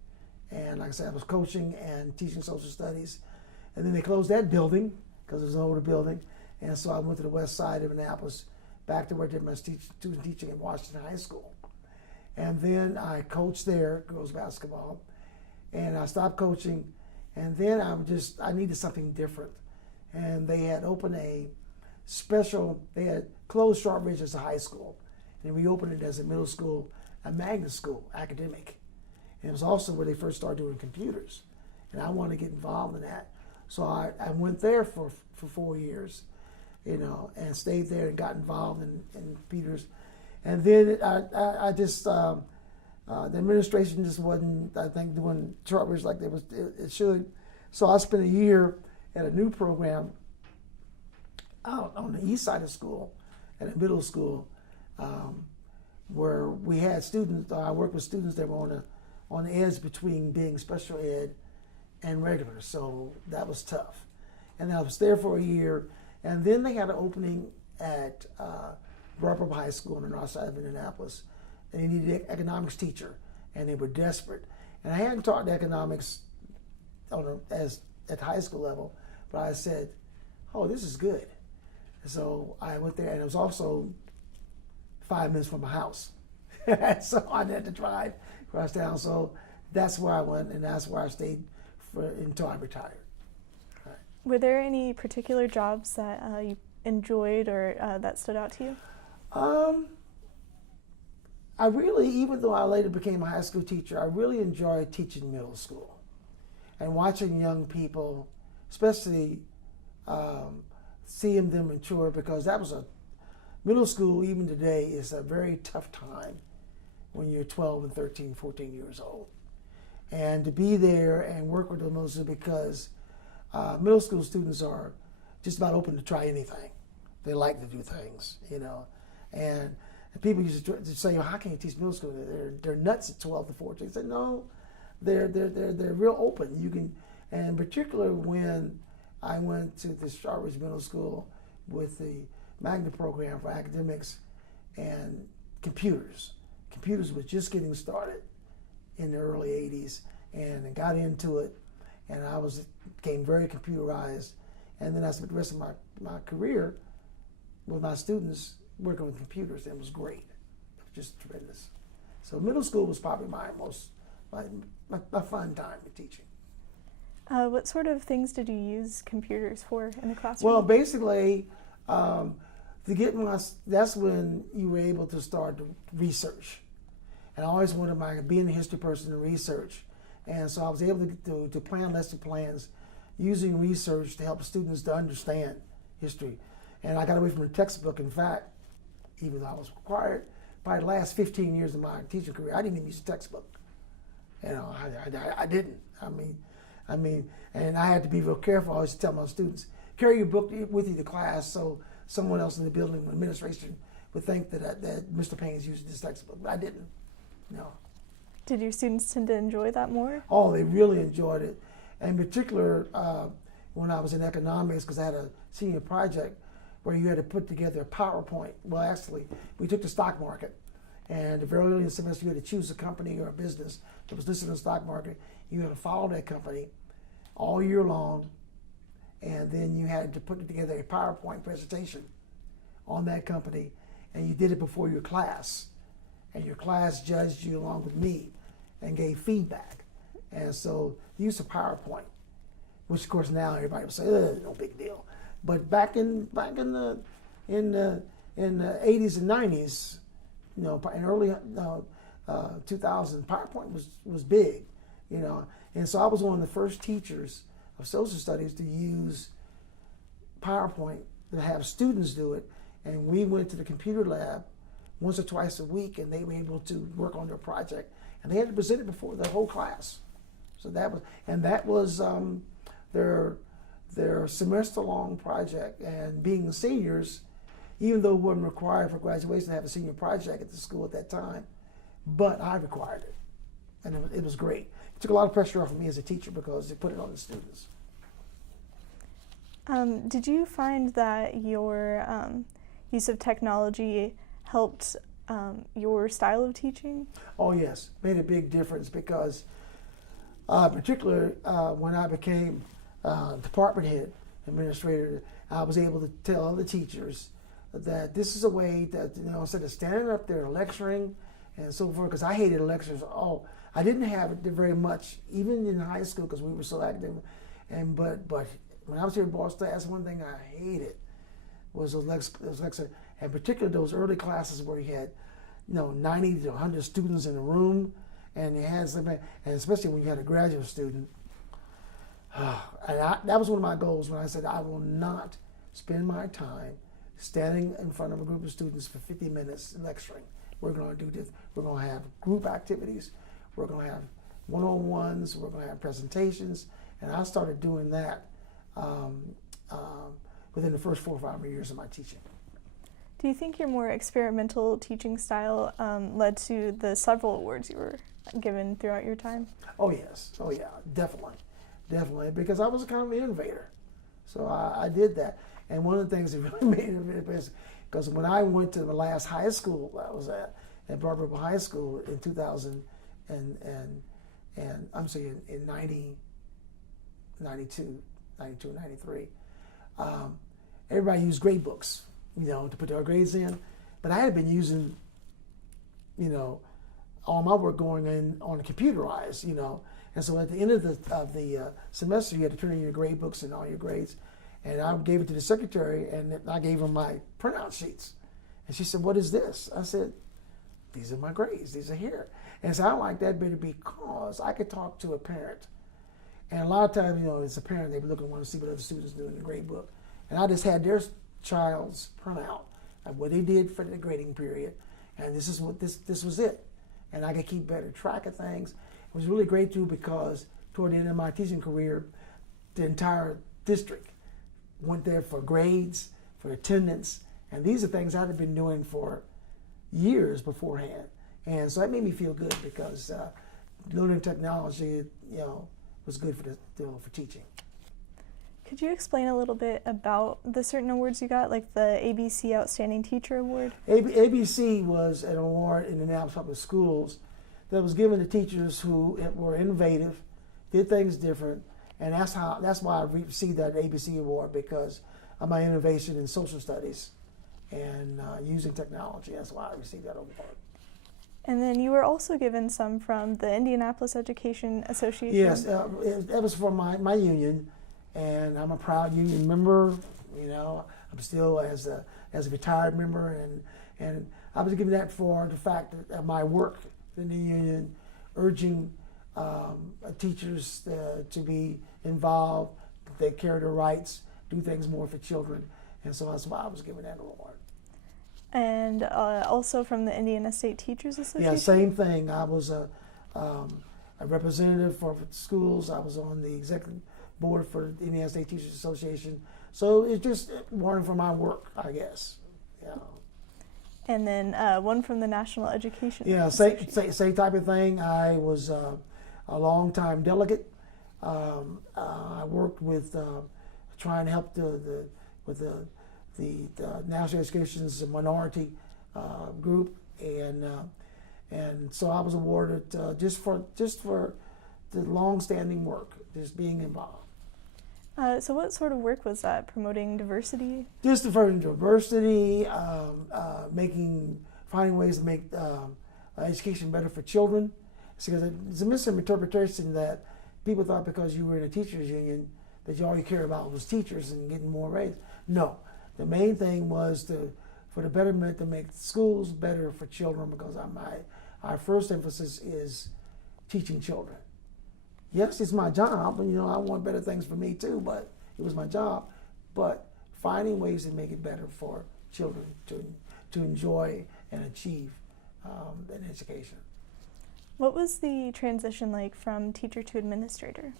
and like I said, I was coaching and teaching social studies. And then they closed that building because it was an older building, and so I went to the west side of Indianapolis, back to where I did my student teaching in Washington High School. And then I coached there, girls basketball, and I stopped coaching, and then I needed something different. and they had opened they had closed Shortridge as a high school, and reopened it as a middle school, a magnet school, academic. And it was also where they first started doing computers, and I wanted to get involved in that. So I went there for 4 years, and stayed there and got involved in computers. And then I just, the administration just wasn't, I think, doing Shortridge like it should. So I spent a year at a new program out on the east side of school, at a middle school, where we had students. I worked with students that were on the edge between being special ed and regular, so that was tough. And I was there for a year, and then they had an opening at Rupper High School on the north side of Indianapolis, and they needed an economics teacher, and they were desperate. And I hadn't taught economics at the high school level, but I said, "Oh, this is good." So I went there, and it was also 5 minutes from my house. So I didn't have to drive across town. So that's where I went, and that's where I stayed until I retired. Right. Were there any particular jobs that you enjoyed or that stood out to you? I really, even though I later became a high school teacher, I really enjoyed teaching middle school and watching young people, especially seeing them mature, because that was middle school, even today, is a very tough time when you're 12 and 13, 14 years old. And to be there and work with them mostly because middle school students are just about open to try anything. They like to do things, And people used to say, "How can you teach middle school? They're nuts at 12 to 14." I said, "No, they're real open. You can," and in particular when I went to the Shortridge Middle School with the magnet program for academics and computers. Computers was just getting started in the early 80s, and I got into it, and became very computerized. And then I spent the rest of my career with my students working with computers, and it was great. It was just tremendous. So middle school was probably my fun time in teaching. What sort of things did you use computers for in the classroom? Well, basically, that's when you were able to start to research. And I always wanted being a history person to research. And so I was able to plan lesson plans using research to help students to understand history. And I got away from the textbook. In fact, even though I was required, by the last 15 years of my teaching career, I didn't even use a textbook. I didn't. I mean, and I had to be real careful. I always tell my students, carry your book with you to class so someone else in the building, administration, would think that Mr. Payne is using this textbook. But I didn't. No. Did your students tend to enjoy that more? Oh, they really enjoyed it. In particular, when I was in economics, because I had a senior project where you had to put together a PowerPoint. Well, actually, we took the stock market. And the very early in the semester, you had to choose a company or a business that was listed in the stock market. You had to follow that company all year long, and then you had to put together a PowerPoint presentation on that company, and you did it before your class. And your class judged you along with me and gave feedback. And so the use of PowerPoint, which of course now everybody would say, no big deal. But back in the 80s and 90s, in early 2000, PowerPoint was big, And so I was one of the first teachers of social studies to use PowerPoint, to have students do it. And we went to the computer lab once or twice a week, and they were able to work on their project. And they had to present it before the whole class. So that was their semester-long project. And being seniors, even though it wasn't required for graduation to have a senior project at the school at that time, but I required it. And it was great. It took a lot of pressure off of me as a teacher because it put it on the students. Did you find that your use of technology helped your style of teaching? Oh yes, made a big difference because particularly when I became department head administrator, I was able to tell other teachers that this is a way that, instead of standing up there lecturing and so forth, because I hated lectures. I didn't have it very much, even in high school, because we were so active. But when I was here at Ball State, that's one thing I hated was those lectures, and particularly those early classes where you had, 90 to 100 students in a room, and you had something, and especially when you had a graduate student. That was one of my goals when I said I will not spend my time standing in front of a group of students for 50 minutes lecturing. We're going to do this. We're going to have group activities. We're going to have one-on-ones. We're going to have presentations. And I started doing that within the first 4 or 5 years of my teaching. Do you think your more experimental teaching style led to the several awards you were given throughout your time? Oh, yes. Oh, yeah. Definitely. Definitely. Because I was kind of an innovator. So I did that. And one of the things that really made it is because when I went to the last high school I was at Broad Ripple High School in 2000 and I'm saying in 92, 93, everybody used grade books, to put their grades in. But I had been using, all my work going in on computerized, And so at the end of the semester, you had to turn in your grade books and all your grades. And I gave it to the secretary, and I gave her my printout sheets. And she said, "What is this?" I said, "These are my grades. These are here." And so I like that better because I could talk to a parent. And a lot of times, as a parent, they be looking to want to see what other students do in the grade book. And I just had their child's printout of what they did for the grading period. And this is what this was it. And I could keep better track of things. It was really great too because toward the end of my teaching career, the entire district went there for grades, for attendance, and these are things I'd have been doing for years beforehand. And so that made me feel good because learning technology, was good for teaching. Could you explain a little bit about the certain awards you got, like the ABC Outstanding Teacher Award? ABC was an award in the Indianapolis Public Schools that was given to teachers who were innovative, did things different, and that's why I received that ABC award, because of my innovation in social studies and using technology. That's why I received that award. And then you were also given some from the Indianapolis Education Association. Yes, that was for my union, and I'm a proud union member. I'm still as a retired member, and I was given that for the fact that my work in the union, urging teachers to be involved, take care of their rights, do things more for children, and so that's why I was given that award. And also from the Indiana State Teachers Association? Yeah, same thing. I was a representative for schools. I was on the executive board for the Indiana State Teachers Association. So it's just one for my work, I guess. Yeah. And then one from the National Education Association. Same type of thing. I was a long-time delegate. I worked with trying to help with the National Education's minority group, and so I was awarded just for the long-standing work, just being involved. So what sort of work was that? Promoting diversity? Just promoting diversity, finding ways to make education better for children. Because it's a misinterpretation that people thought because you were in a teachers union that all you cared about was teachers and getting more raises. No, the main thing was for the betterment to make schools better for children, because our first emphasis is teaching children. Yes, it's my job, and I want better things for me too, but it was my job. But finding ways to make it better for children to enjoy and achieve an education. What was the transition like from teacher to administrator?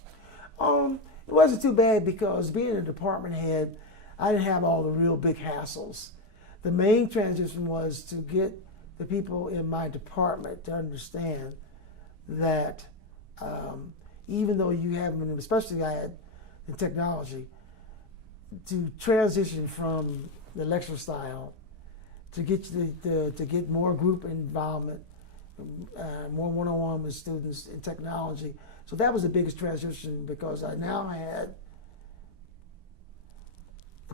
It wasn't too bad because being a department head, I didn't have all the real big hassles. The main transition was to get the people in my department to understand that even though you have them, especially I had in technology, to transition from the lecture style to get more group involvement, more one-on-one with students in technology. So that was the biggest transition, because I now had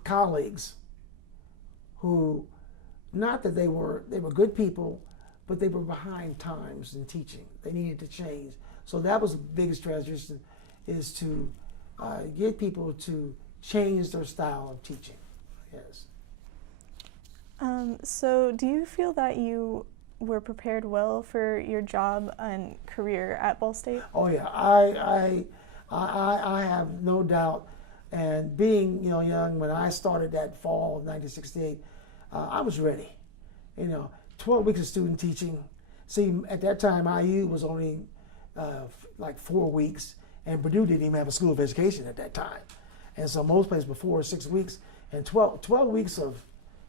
colleagues who, not that they were good people, but they were behind times in teaching. They needed to change. So that was the biggest transition, is to get people to changed their style of teaching. Yes. So do you feel that you were prepared well for your job and career at Ball State? Oh yeah, I have no doubt. And being young, when I started that fall of 1968, I was ready. 12 weeks of student teaching. See, at that time, IU was only like 4 weeks, and Purdue didn't even have a school of education at that time. And so most places before 6 weeks, and 12 weeks of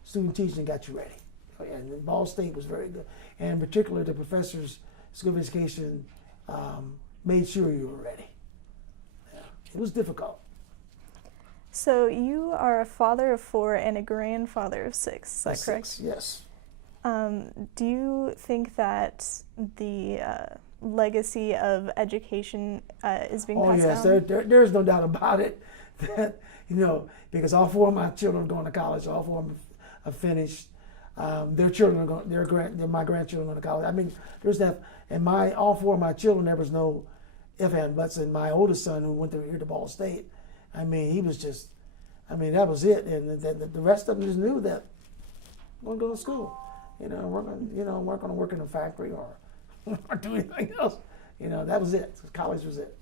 student teaching got you ready. And Ball State was very good. And in particular, the professors' school of education made sure you were ready. Yeah. It was difficult. So you are a father of 4 and a grandfather of 6, is that correct? 6, yes. Do you think that the legacy of education is being passed down? Oh yes, there's no doubt about it. That because all 4 of my children are going to college, all 4 of them have finished. Their children are going. My grandchildren are going to college. I mean, there's that. And all 4 of my children, there was no ifs and buts. And my oldest son, who went here to Ball State, I mean, he was just. I mean, that was it. And the rest of them just knew that we're going to go to school. We're going to work in a factory or do anything else. That was it. College was it.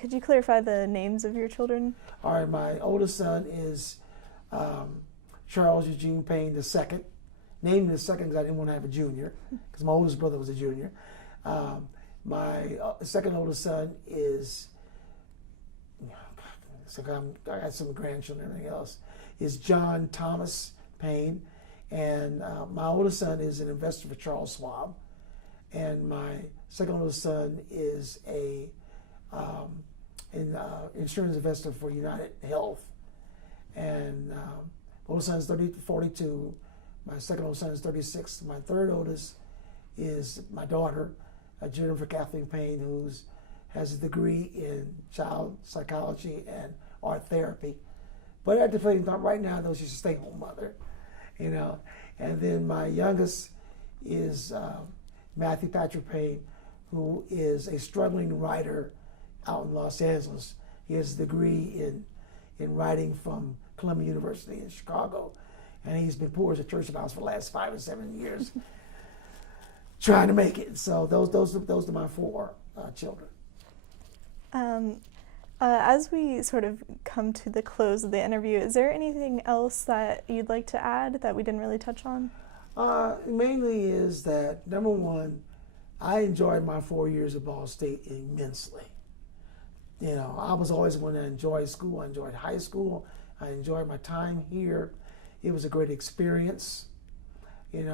Could you clarify the names of your children? All right, my oldest son is Charles Eugene Payne II. Named the second because I didn't want to have a junior, because my oldest brother was a junior. My second oldest son is, I got some grandchildren and everything else, is John Thomas Payne. And my oldest son is an investor for Charles Schwab. And my second oldest son is an insurance investor for United Health. And my oldest son is 42. My second oldest son is 36. My third oldest is my daughter, Jennifer Kathleen Payne, who has a degree in child psychology and art therapy. But at the same time, right now, though, she's a stay-home mother. And then my youngest is Matthew Patrick Payne, who is a struggling writer out in Los Angeles. He has a degree in writing from Columbia University in Chicago, and he's been poor as a church mouse for the last 5 or 7 years, trying to make it. So those are my 4 children. As we sort of come to the close of the interview, is there anything else that you'd like to add that we didn't really touch on? Mainly is that, number one, I enjoyed my 4 years at Ball State immensely. I was always one that enjoyed school. I enjoyed high school. I enjoyed my time here. It was a great experience, and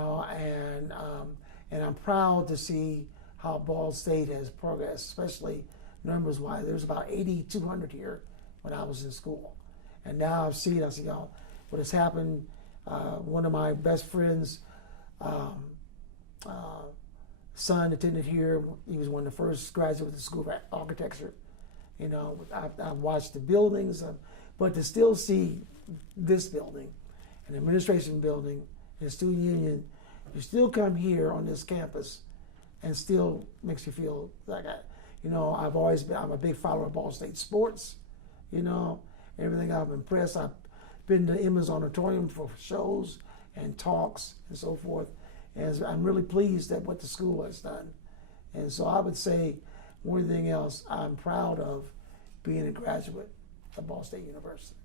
I'm proud to see how Ball State has progressed, especially numbers-wise. There's about 8,200 here when I was in school. And now I've seen, what has happened. One of my best friends' son attended here. He was one of the first graduates of the School of Architecture. I watched the buildings, but to still see this building, an administration building, and a student union, you still come here on this campus and still makes you feel like I'm a big follower of Ball State sports, everything. I'm impressed. I've been to Emma's Auditorium for shows and talks and so forth. And I'm really pleased at what the school has done. And so I would say, more than anything else, I'm proud of being a graduate of Ball State University.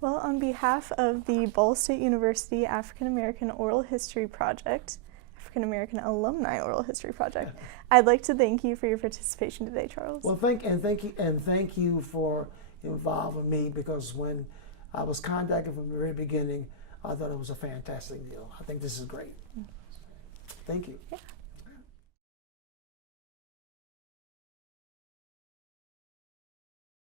Well, on behalf of the Ball State University African American Oral History Project, African American Alumni Oral History Project, I'd like to thank you for your participation today, Charles. Well, thank you for involving me, because when I was contacted from the very beginning, I thought it was a fantastic deal. I think this is great. Thank you. Yeah.